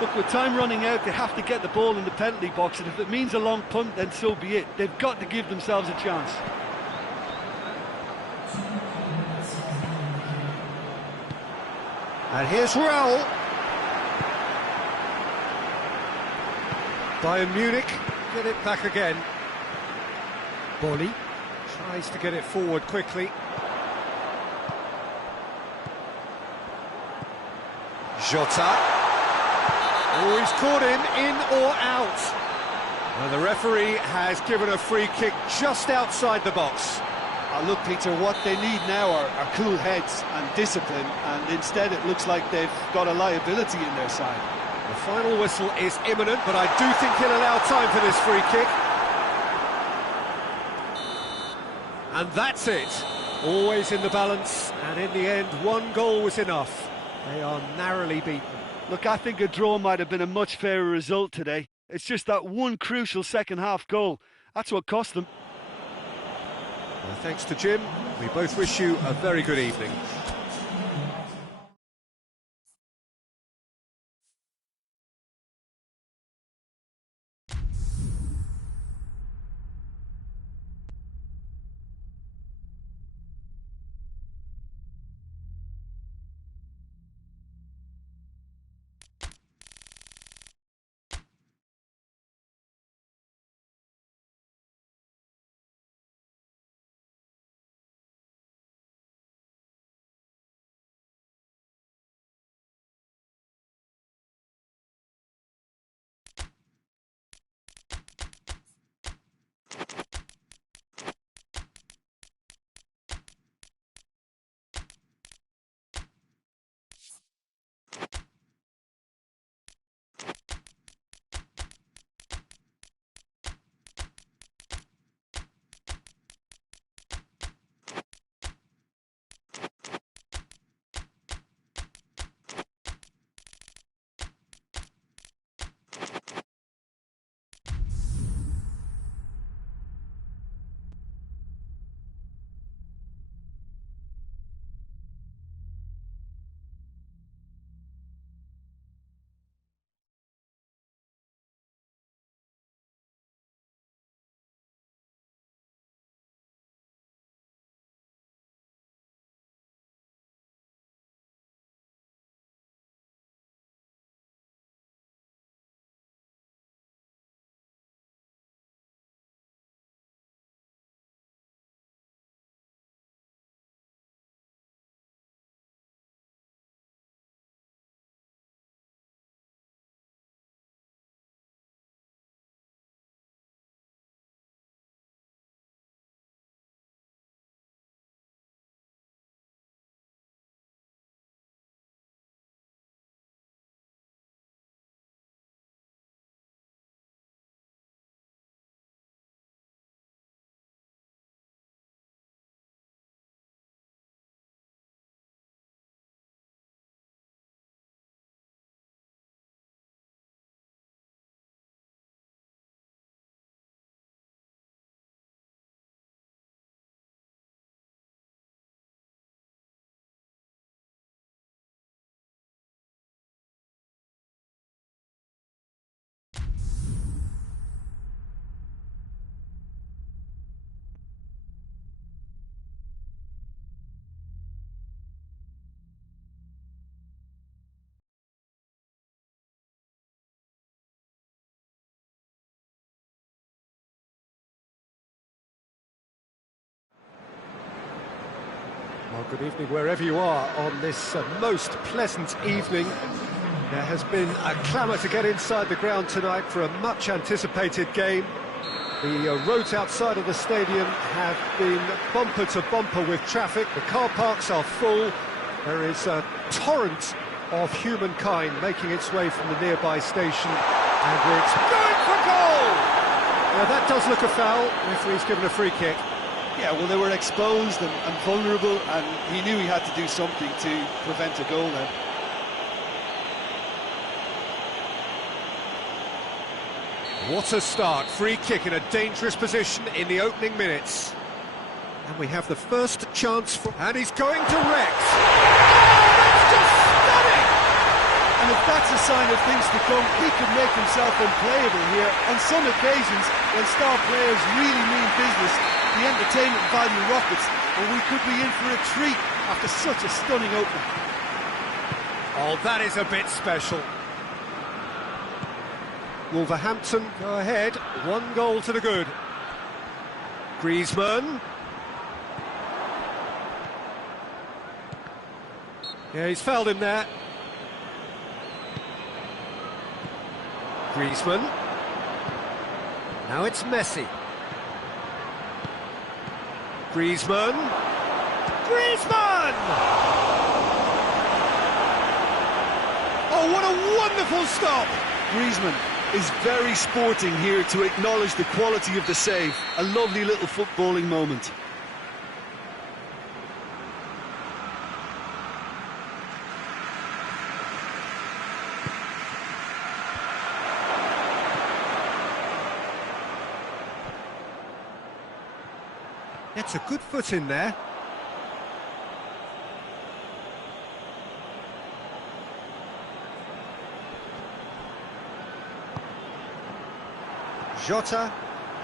Look, with time running out, they have to get the ball in the penalty box, and if it means a long punt, then so be it. They've got to give themselves a chance. And here's Raul. Bayern Munich get it back again. Bolly tries to get it forward quickly. Jota. Oh, he's caught him, in or out. And the referee has given a free kick just outside the box. Look, Peter, what they need now are cool heads and discipline, and instead it looks like they've got a liability in their side. The final whistle is imminent, but I do think he'll allow time for this free kick. And that's it. Always in the balance, and in the end, one goal was enough. They are narrowly beaten. Look, I think a draw might have been a much fairer result today. It's just that one crucial second-half goal. That's what cost them. Well, thanks to Jim. We both wish you a very good evening. Good evening wherever you are on this most pleasant evening. There has been a clamour to get inside the ground tonight for a much-anticipated game. The roads outside of the stadium have been bumper to bumper with traffic. The car parks are full. There is a torrent of humankind making its way from the nearby station, and it's going for goal! Now that does look a foul. Referee's given a free kick. Yeah, well, they were exposed and vulnerable, and he knew he had to do something to prevent a goal then. What a start. Free kick in a dangerous position in the opening minutes. And we have the first chance for... And he's going direct. Oh, that's just stunning! And if that's a sign of things to come, he could make himself unplayable here. On some occasions, when star players really mean business, the entertainment value rockets, and we could be in for a treat after such a stunning opening. Oh, that is a bit special. Wolverhampton go ahead, 1 goal to the good. Griezmann. Yeah, he's fouled him there. Griezmann. Now it's Messi. Griezmann. Griezmann! Oh, what a wonderful stop! Griezmann is very sporting here to acknowledge the quality of the save. A lovely little footballing moment. It's a good foot in there. Jota,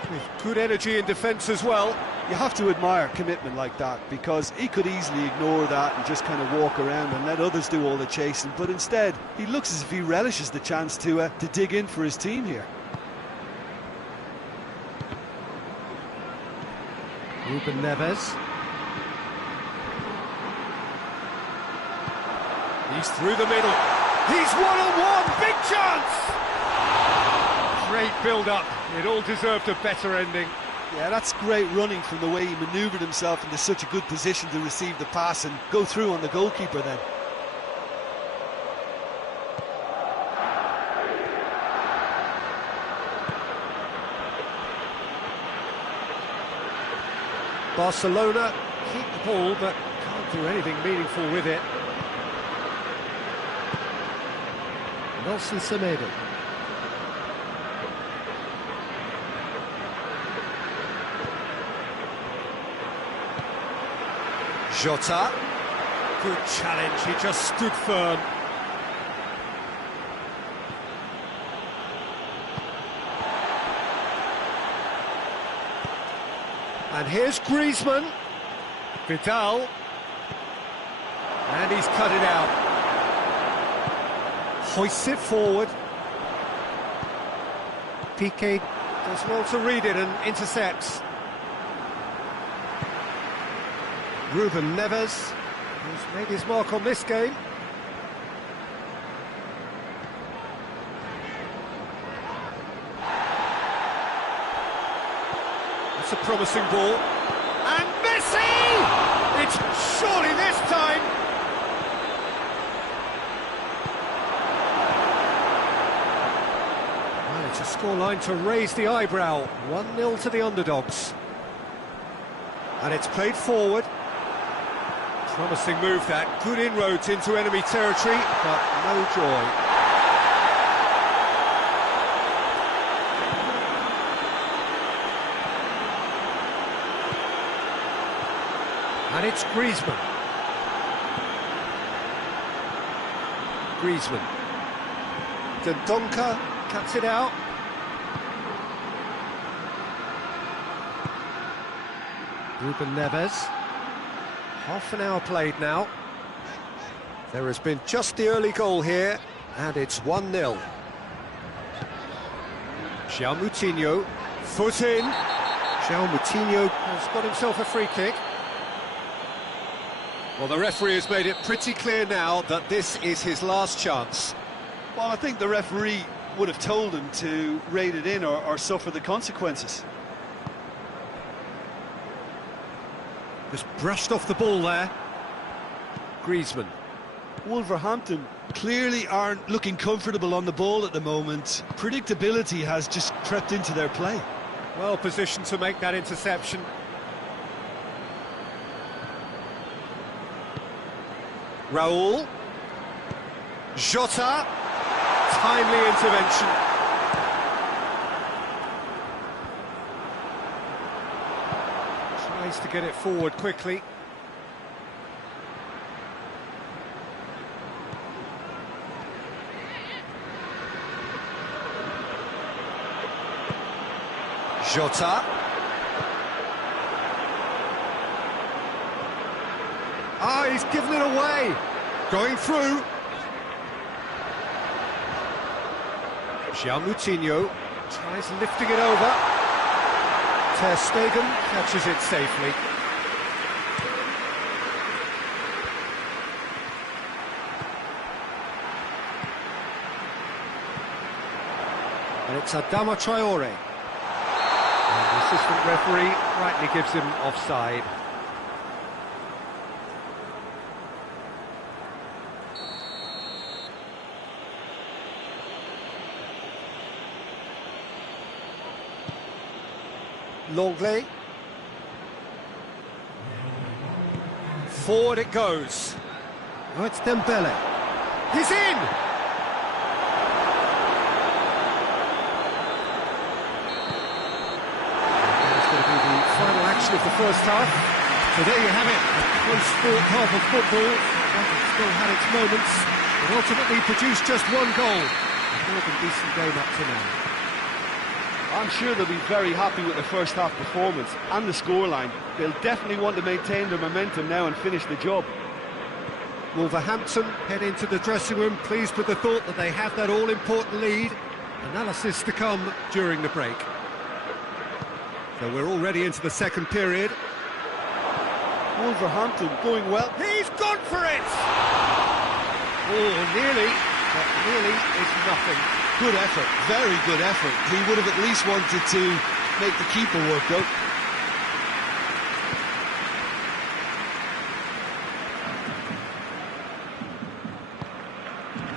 with good energy in defence as well. You have to admire commitment like that, because he could easily ignore that and just kind of walk around and let others do all the chasing, but instead he looks as if he relishes the chance to dig in for his team here. Ruben Neves. He's through the middle. He's one-on-one, big chance! Great build-up. It all deserved a better ending. Yeah, that's great running from the way he manoeuvred himself into such a good position to receive the pass and go through on the goalkeeper then. Barcelona keep the ball, but can't do anything meaningful with it. Nelson Semedo. Jota. Good challenge, he just stood firm. And here's Griezmann. Vidal. And he's cut it out. Hoists it forward. Piqué does well to read it and intercepts. Ruben Neves, who's made his mark on this game. It's a promising ball. And Messi! It's surely this time! Well, it's a scoreline to raise the eyebrow. 1-0 to the underdogs. And it's played forward. Promising move that. Good inroads into enemy territory, but no joy. And it's Griezmann. Griezmann. Dendoncker cuts it out. Ruben Neves. Half an hour played now. There has been just the early goal here, and it's 1-0. João Moutinho, foot in. João Moutinho has got himself a free kick. Well, the referee has made it pretty clear now that this is his last chance. Well, I think the referee would have told him to rate it in or suffer the consequences. Just brushed off the ball there. Griezmann. Wolverhampton clearly aren't looking comfortable on the ball at the moment. Predictability has just crept into their play. Well positioned to make that interception. Raul. Jota. Timely intervention. Tries to get it forward quickly. Jota. Ah, he's given it away. Going through. Moutinho tries lifting it over. Ter Stegen catches it safely. And it's Adama Traore. And the assistant referee rightly gives him offside. Longley. Forward it goes. Oh, it's Dembele. He's in! That's going to be the final action of the first half. So there you have it, a close fought half of football. It's still had its moments, but ultimately produced just one goal. A more than decent game up to now. I'm sure they'll be very happy with the first half performance and the scoreline. They'll definitely want to maintain their momentum now and finish the job. Wolverhampton head into the dressing room pleased with the thought that they have that all-important lead. Analysis to come during the break. So we're already into the second period. Wolverhampton going well. He's gone for it! Oh, nearly, but nearly is nothing. Good effort, very good effort. He would have at least wanted to make the keeper work though.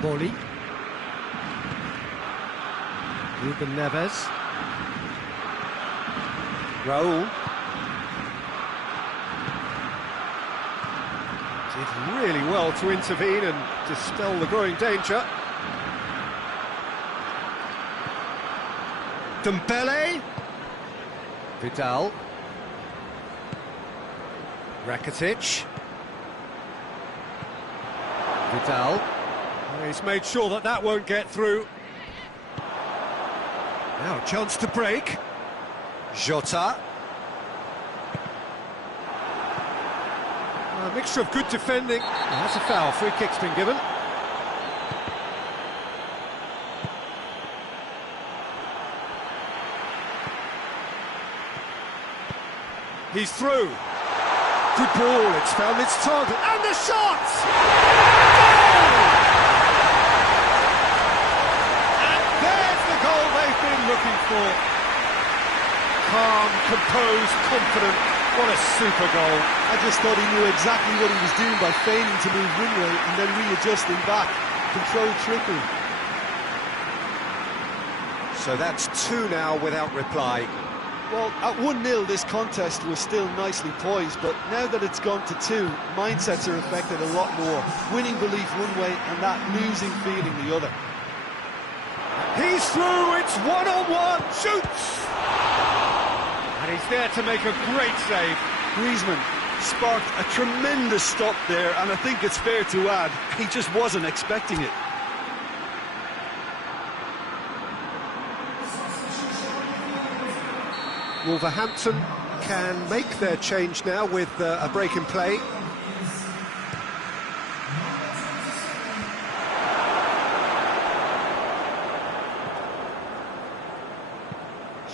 Boli. Ruben Neves. Raul. Did really well to intervene and dispel the growing danger. Dembele. Vidal. Rakitic. Vidal. He's made sure that that won't get through. Now a chance to break. Jota. A mixture of good defending. Oh, that's a foul. Free kick's been given. He's through. Good ball, it's found its target. And the shot! Goal! And there's the goal they've been looking for. Calm, composed, confident. What a super goal. I just thought he knew exactly what he was doing by feigning to move one way and then readjusting back. Controlled trickery. So that's two now without reply. Well, at 1-0 this contest was still nicely poised, but now that it's gone to 2, mindsets are affected a lot more. Winning belief one way and that losing feeling the other. He's through, it's one-on-one, shoots! And he's there to make a great save. Griezmann sparked a tremendous stop there, and I think it's fair to add, he just wasn't expecting it. Wolverhampton can make their change now with a break in play.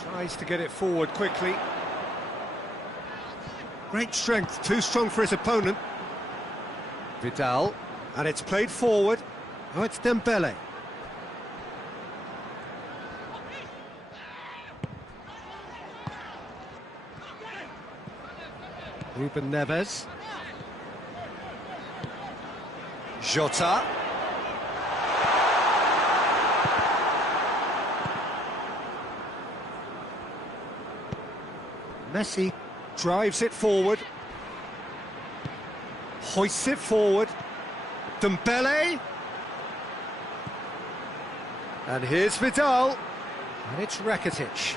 Tries to get it forward quickly. Great strength, too strong for his opponent. Vidal, and it's played forward. Oh, it's Dembele. Ruben Neves. Jota. Messi drives it forward. Hoists it forward. Dembele. And here's Vidal. And it's Rakitic.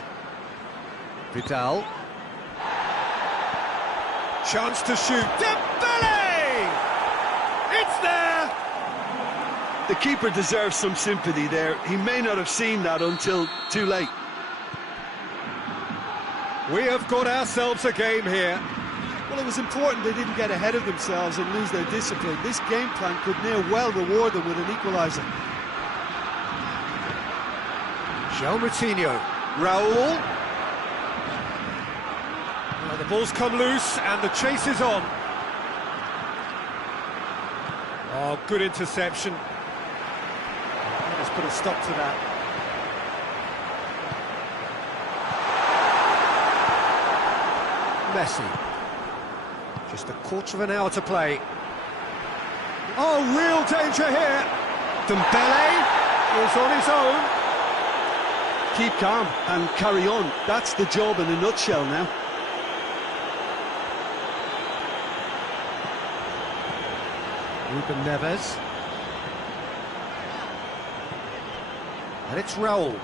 Vidal. Chance to shoot. Dembele! It's there! The keeper deserves some sympathy there. He may not have seen that until too late. We have got ourselves a game here. Well, it was important they didn't get ahead of themselves and lose their discipline. This game plan could near well reward them with an equaliser. João Moutinho. Raul. Well, the ball's come loose and the chase is on. Oh, good interception. Let's put a stop to that. Messi. Just a quarter of an hour to play. Oh, real danger here. Dembele is on his own. Keep calm and carry on. That's the job in a nutshell now. Ruben Neves. And it's Raul.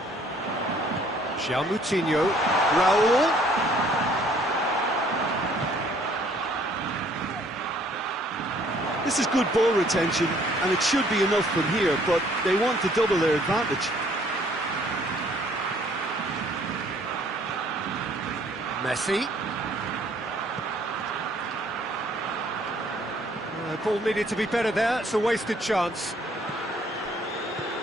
João Moutinho. Raul. This is good ball retention, and it should be enough from here, but they want to double their advantage. Messi. The ball needed to be better there, it's a wasted chance.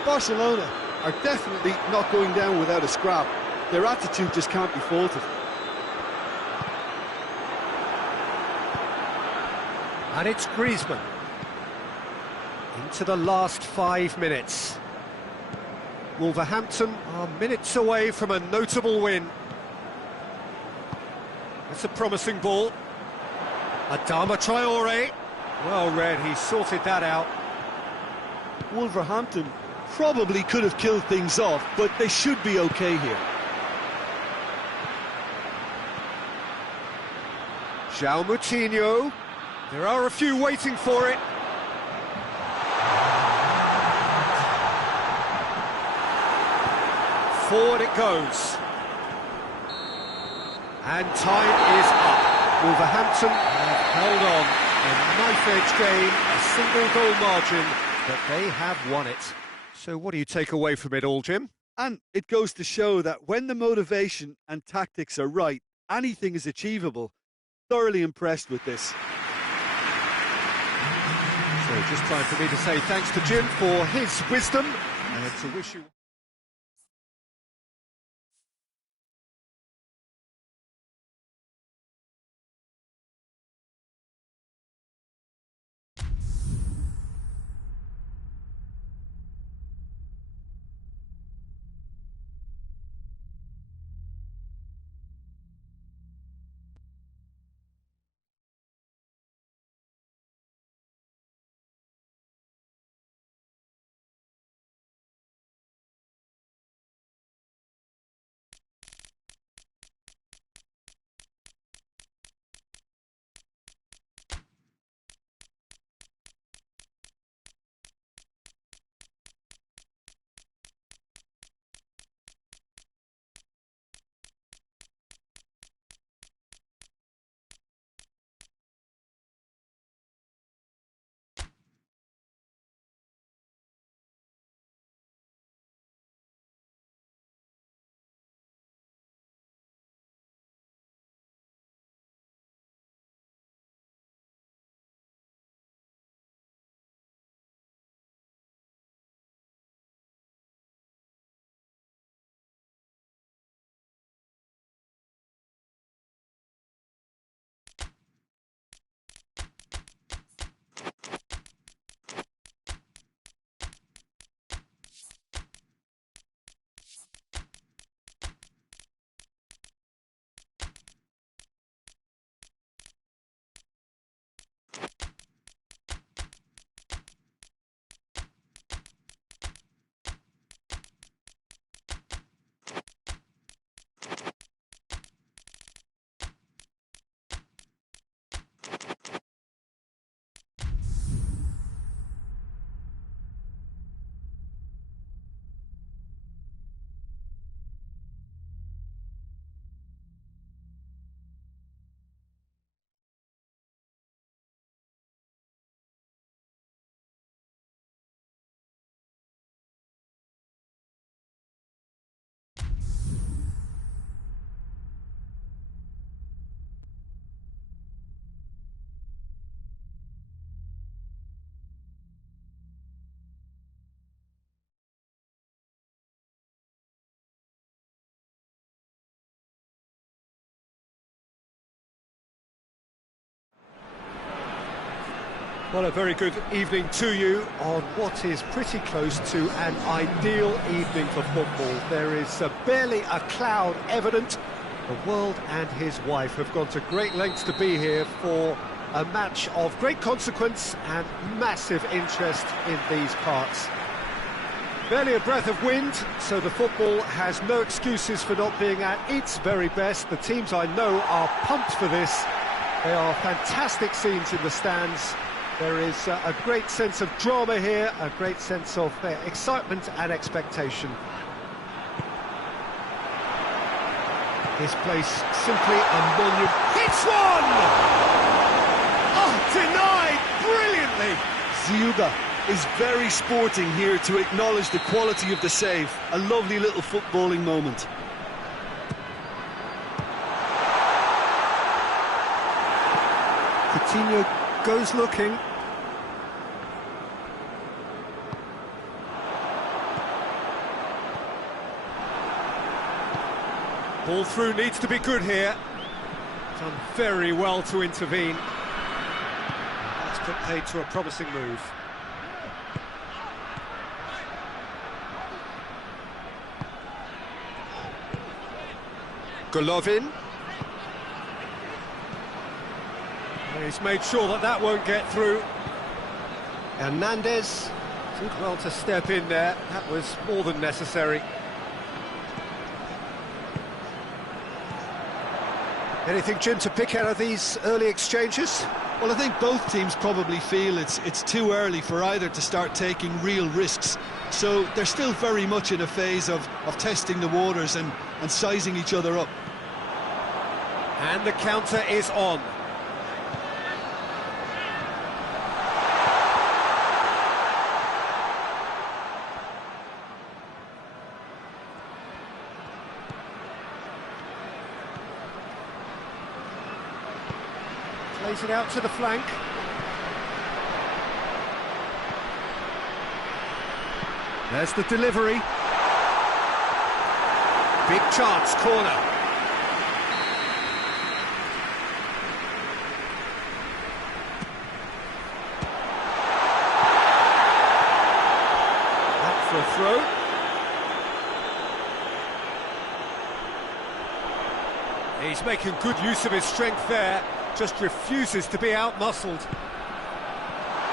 Barcelona are definitely not going down without a scrap. Their attitude just can't be faulted. And it's Griezmann. Into the last 5 minutes. Wolverhampton are minutes away from a notable win. That's a promising ball. Adama Traore. Well read, he sorted that out. Wolverhampton probably could have killed things off, but they should be okay here. João Moutinho. There are a few waiting for it. Forward it goes. And time is up. Wolverhampton have held on. A knife-edge game, a single-goal margin, but they have won it. So what do you take away from it all, Jim? And it goes to show that when the motivation and tactics are right, anything is achievable. Thoroughly impressed with this. So just time for me to say thanks to Jim for his wisdom and to wish you... Well, a very good evening to you on what is pretty close to an ideal evening for football. There is barely a cloud evident. The world and his wife have gone to great lengths to be here for a match of great consequence and massive interest in these parts. Barely a breath of wind, so the football has no excuses for not being at its very best. The teams I know are pumped for this. They are fantastic scenes in the stands. There is a great sense of drama here, a great sense of excitement and expectation. This place simply a monument. Hits one! Oh, denied brilliantly! Dixuha is very sporting here to acknowledge the quality of the save. A lovely little footballing moment. Coutinho goes looking. Ball through needs to be good here. Done very well to intervene. That's put paid to a promising move. Golovin. He's made sure that that won't get through. Hernandez did well to step in there. That was more than necessary. Anything, Jim, to pick out of these early exchanges? Well, I think both teams probably feel it's too early for either to start taking real risks. So they're still very much in a phase of testing the waters and sizing each other up. And the counter is on. Plays it out to the flank. There's the delivery. Big chance, corner. Up for a throw. He's making good use of his strength there. Just refuses to be out-muscled.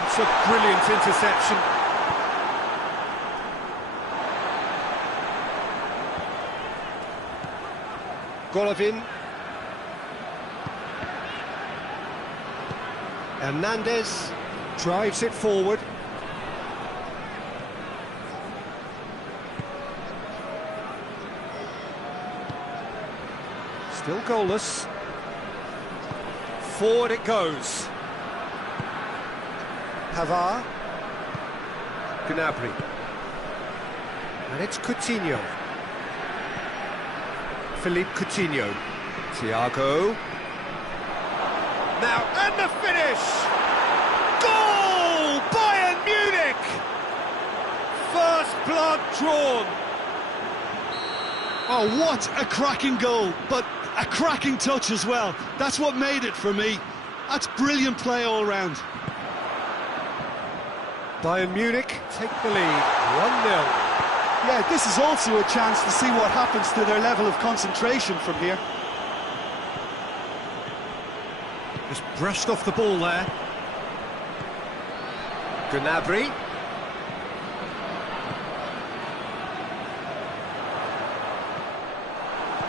It's a brilliant interception. Golovin. Hernandez drives it forward. Still goalless. Forward it goes. Pavard. Gnabry. And it's Coutinho. Philippe Coutinho. Thiago. Now, and the finish! Goal! Bayern Munich! First blood drawn. Oh, what a cracking goal, but a cracking touch as well. That's what made it for me. That's brilliant play all round. Bayern Munich take the lead, 1-0. Yeah, this is also a chance to see what happens to their level of concentration from here. Just brushed off the ball there. Gnabry.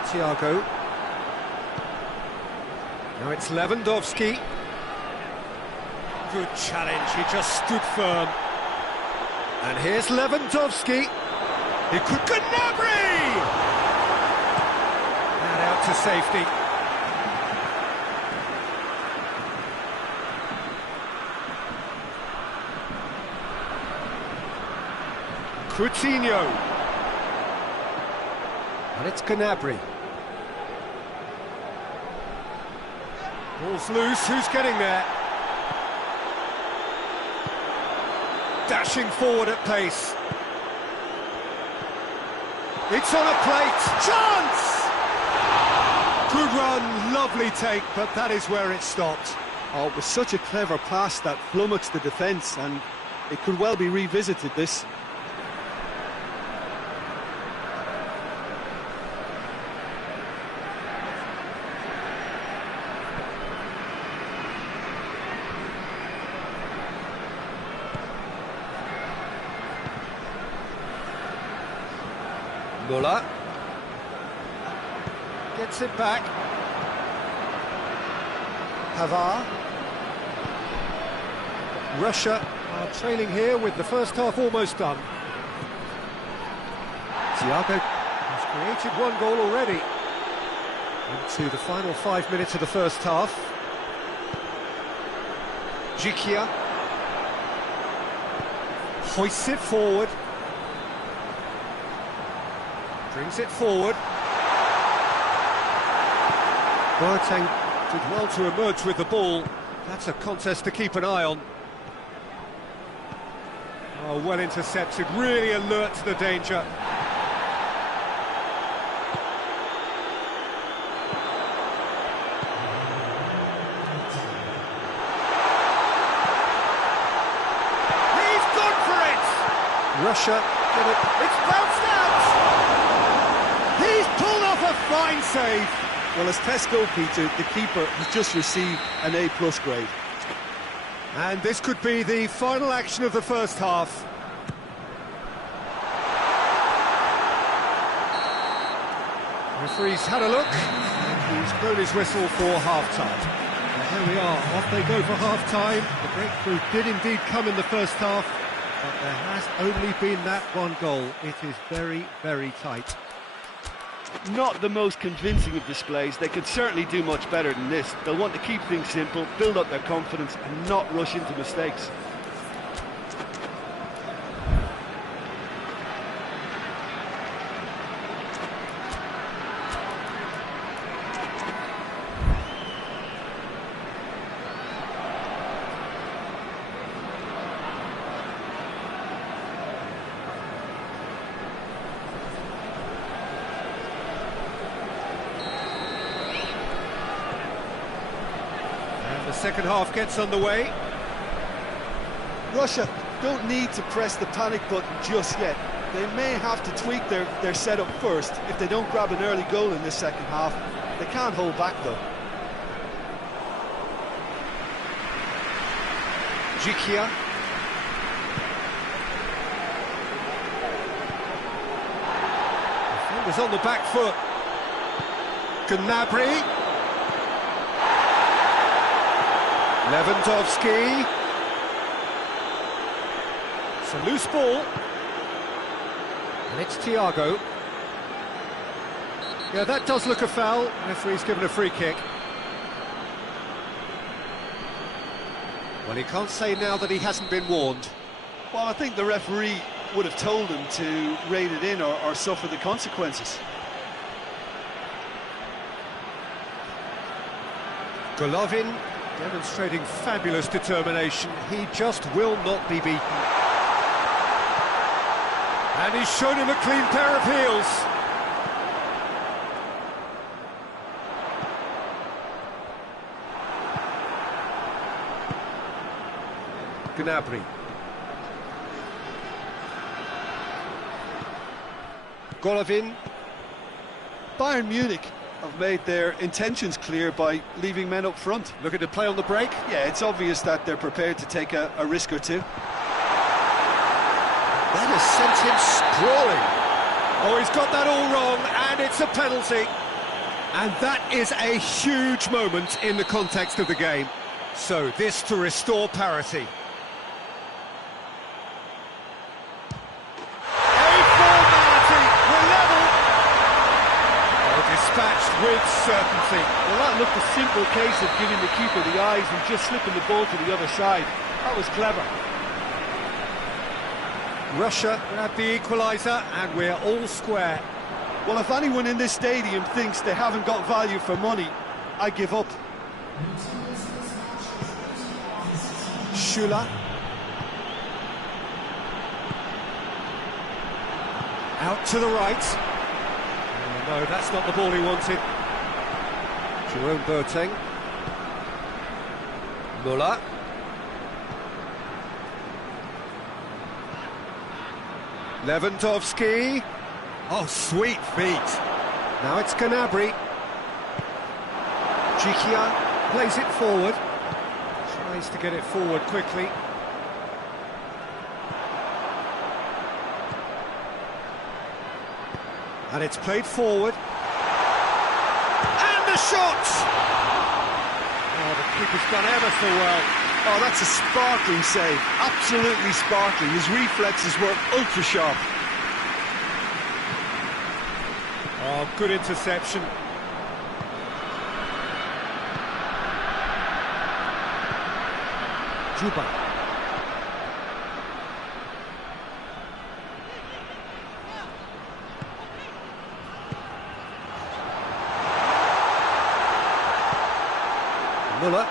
Thiago. Now it's Lewandowski. Good challenge, he just stood firm. And here's Lewandowski. He could... Gnabry! And out to safety. Coutinho. And it's Gnabry. Ball's loose, who's getting there? Dashing forward at pace. It's on a plate. Chance! Good run, lovely take, but that is where it stopped. Oh, it was such a clever pass that flummoxed the defence, and it could well be revisited, this. Muller gets it back. Havar. Russia are trailing here with the first half almost done. Thiago has created one goal already. Into the final 5 minutes of the first half. Dixuha hoists it forward. Brings it forward. Boateng did well to emerge with the ball. That's a contest to keep an eye on. Oh, well intercepted, really alert to the danger. He's gone for it! Russia get it. It's bounced out! He's pulled off a fine save. Well, as test goalkeeper, the keeper has just received an A+ grade. And this could be the final action of the first half. Referee's had a look, and he's blown his whistle for half-time. And here we are, off they go for half-time. The breakthrough did indeed come in the first half, but there has only been that one goal. It is very, very tight. Not the most convincing of displays. They could certainly do much better than this. They'll want to keep things simple, build up their confidence and not rush into mistakes. The second half gets underway. Russia don't need to press the panic button just yet. They may have to tweak their setup first if they don't grab an early goal in this second half. They can't hold back though. Dixuha. Defenders on the back foot. Gnabry. Lewandowski. It's a loose ball. And it's Thiago. Yeah, that does look a foul. Referee's given a free kick. Well, he can't say now that he hasn't been warned. Well, I think the referee would have told him to rein it in or suffer the consequences. Golovin demonstrating fabulous determination. He just will not be beaten. And he's shown him a clean pair of heels. Gnabry. Golovin. Bayern Munich have made their intentions clear by leaving men up front. Looking to play on the break. Yeah, it's obvious that they're prepared to take a risk or two. That has sent him sprawling. Oh, he's got that all wrong, and it's a penalty. And that is a huge moment in the context of the game. So, this to restore parity. Dispatched with certainty. Well, that looked a simple case of giving the keeper the eyes and just slipping the ball to the other side. That was clever. Russia grabbed the equaliser, and we're all square. Well, if anyone in this stadium thinks they haven't got value for money, I give up. Schüller. Out to the right. No, that's not the ball he wanted. Jerome Boateng. Muller. Lewandowski. Oh, sweet feet. Now it's Gnabry. Dixuha plays it forward. Tries to get it forward quickly. And it's played forward. And the shot! Oh, the keeper's done ever so well. Oh, that's a sparkling save. Absolutely sparkling. His reflexes were ultra sharp. Oh, good interception. Juba. Muller.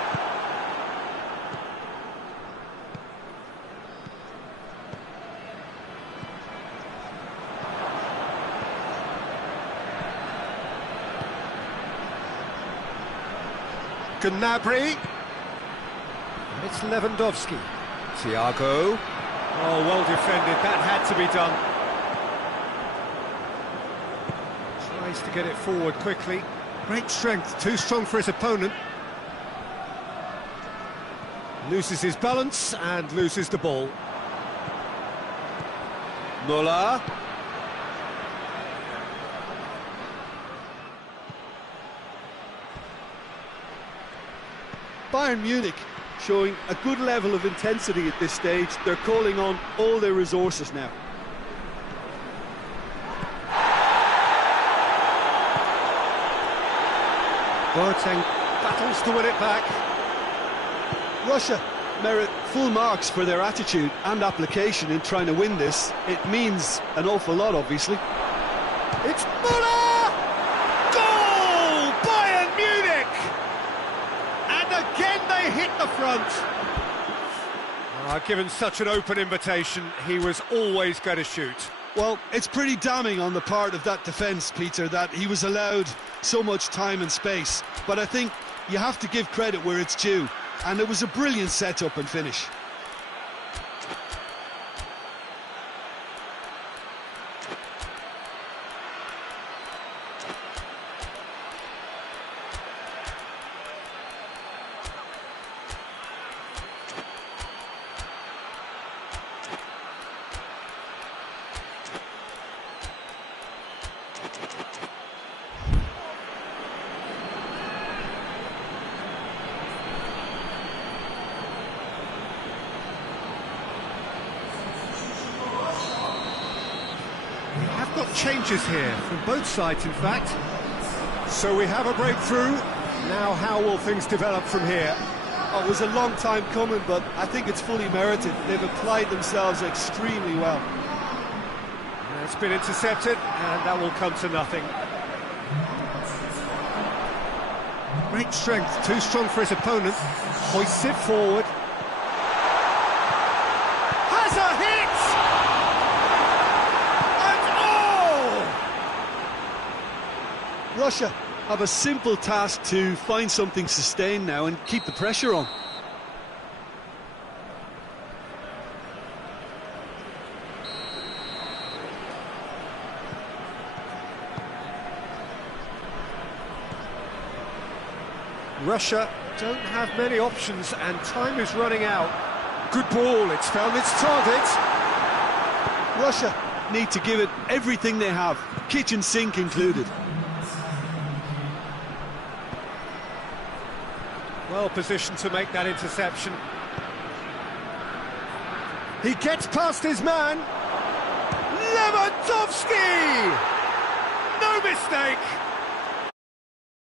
Gnabry. And it's Lewandowski. Thiago. Oh, well defended. That had to be done. Tries to get it forward quickly. Great strength. Too strong for his opponent. Loses his balance and loses the ball. Muller. Bayern Munich showing a good level of intensity at this stage. They're calling on all their resources now. Boateng battles to win it back. Russia merit full marks for their attitude and application in trying to win this. It means an awful lot, obviously. It's Muller! Goal! Bayern Munich! And again they hit the front. Given such an open invitation, he was always going to shoot. Well, it's pretty damning on the part of that defence, Peter, that he was allowed so much time and space. But I think you have to give credit where it's due. And it was a brilliant setup and finish. Got changes here from both sides, in fact. So we have a breakthrough. Now how will things develop from here? Oh, it was a long time coming, but I think it's fully merited. They've applied themselves extremely well. It's been intercepted, and that will come to nothing. Great strength, too strong for his opponent. Hoists it forward. Has a hit! Russia have a simple task to find something sustained now and keep the pressure on. Russia don't have many options and time is running out. Good ball, it's found its target. Russia need to give it everything they have, kitchen sink included. Well positioned to make that interception. He gets past his man. Lewandowski! No mistake!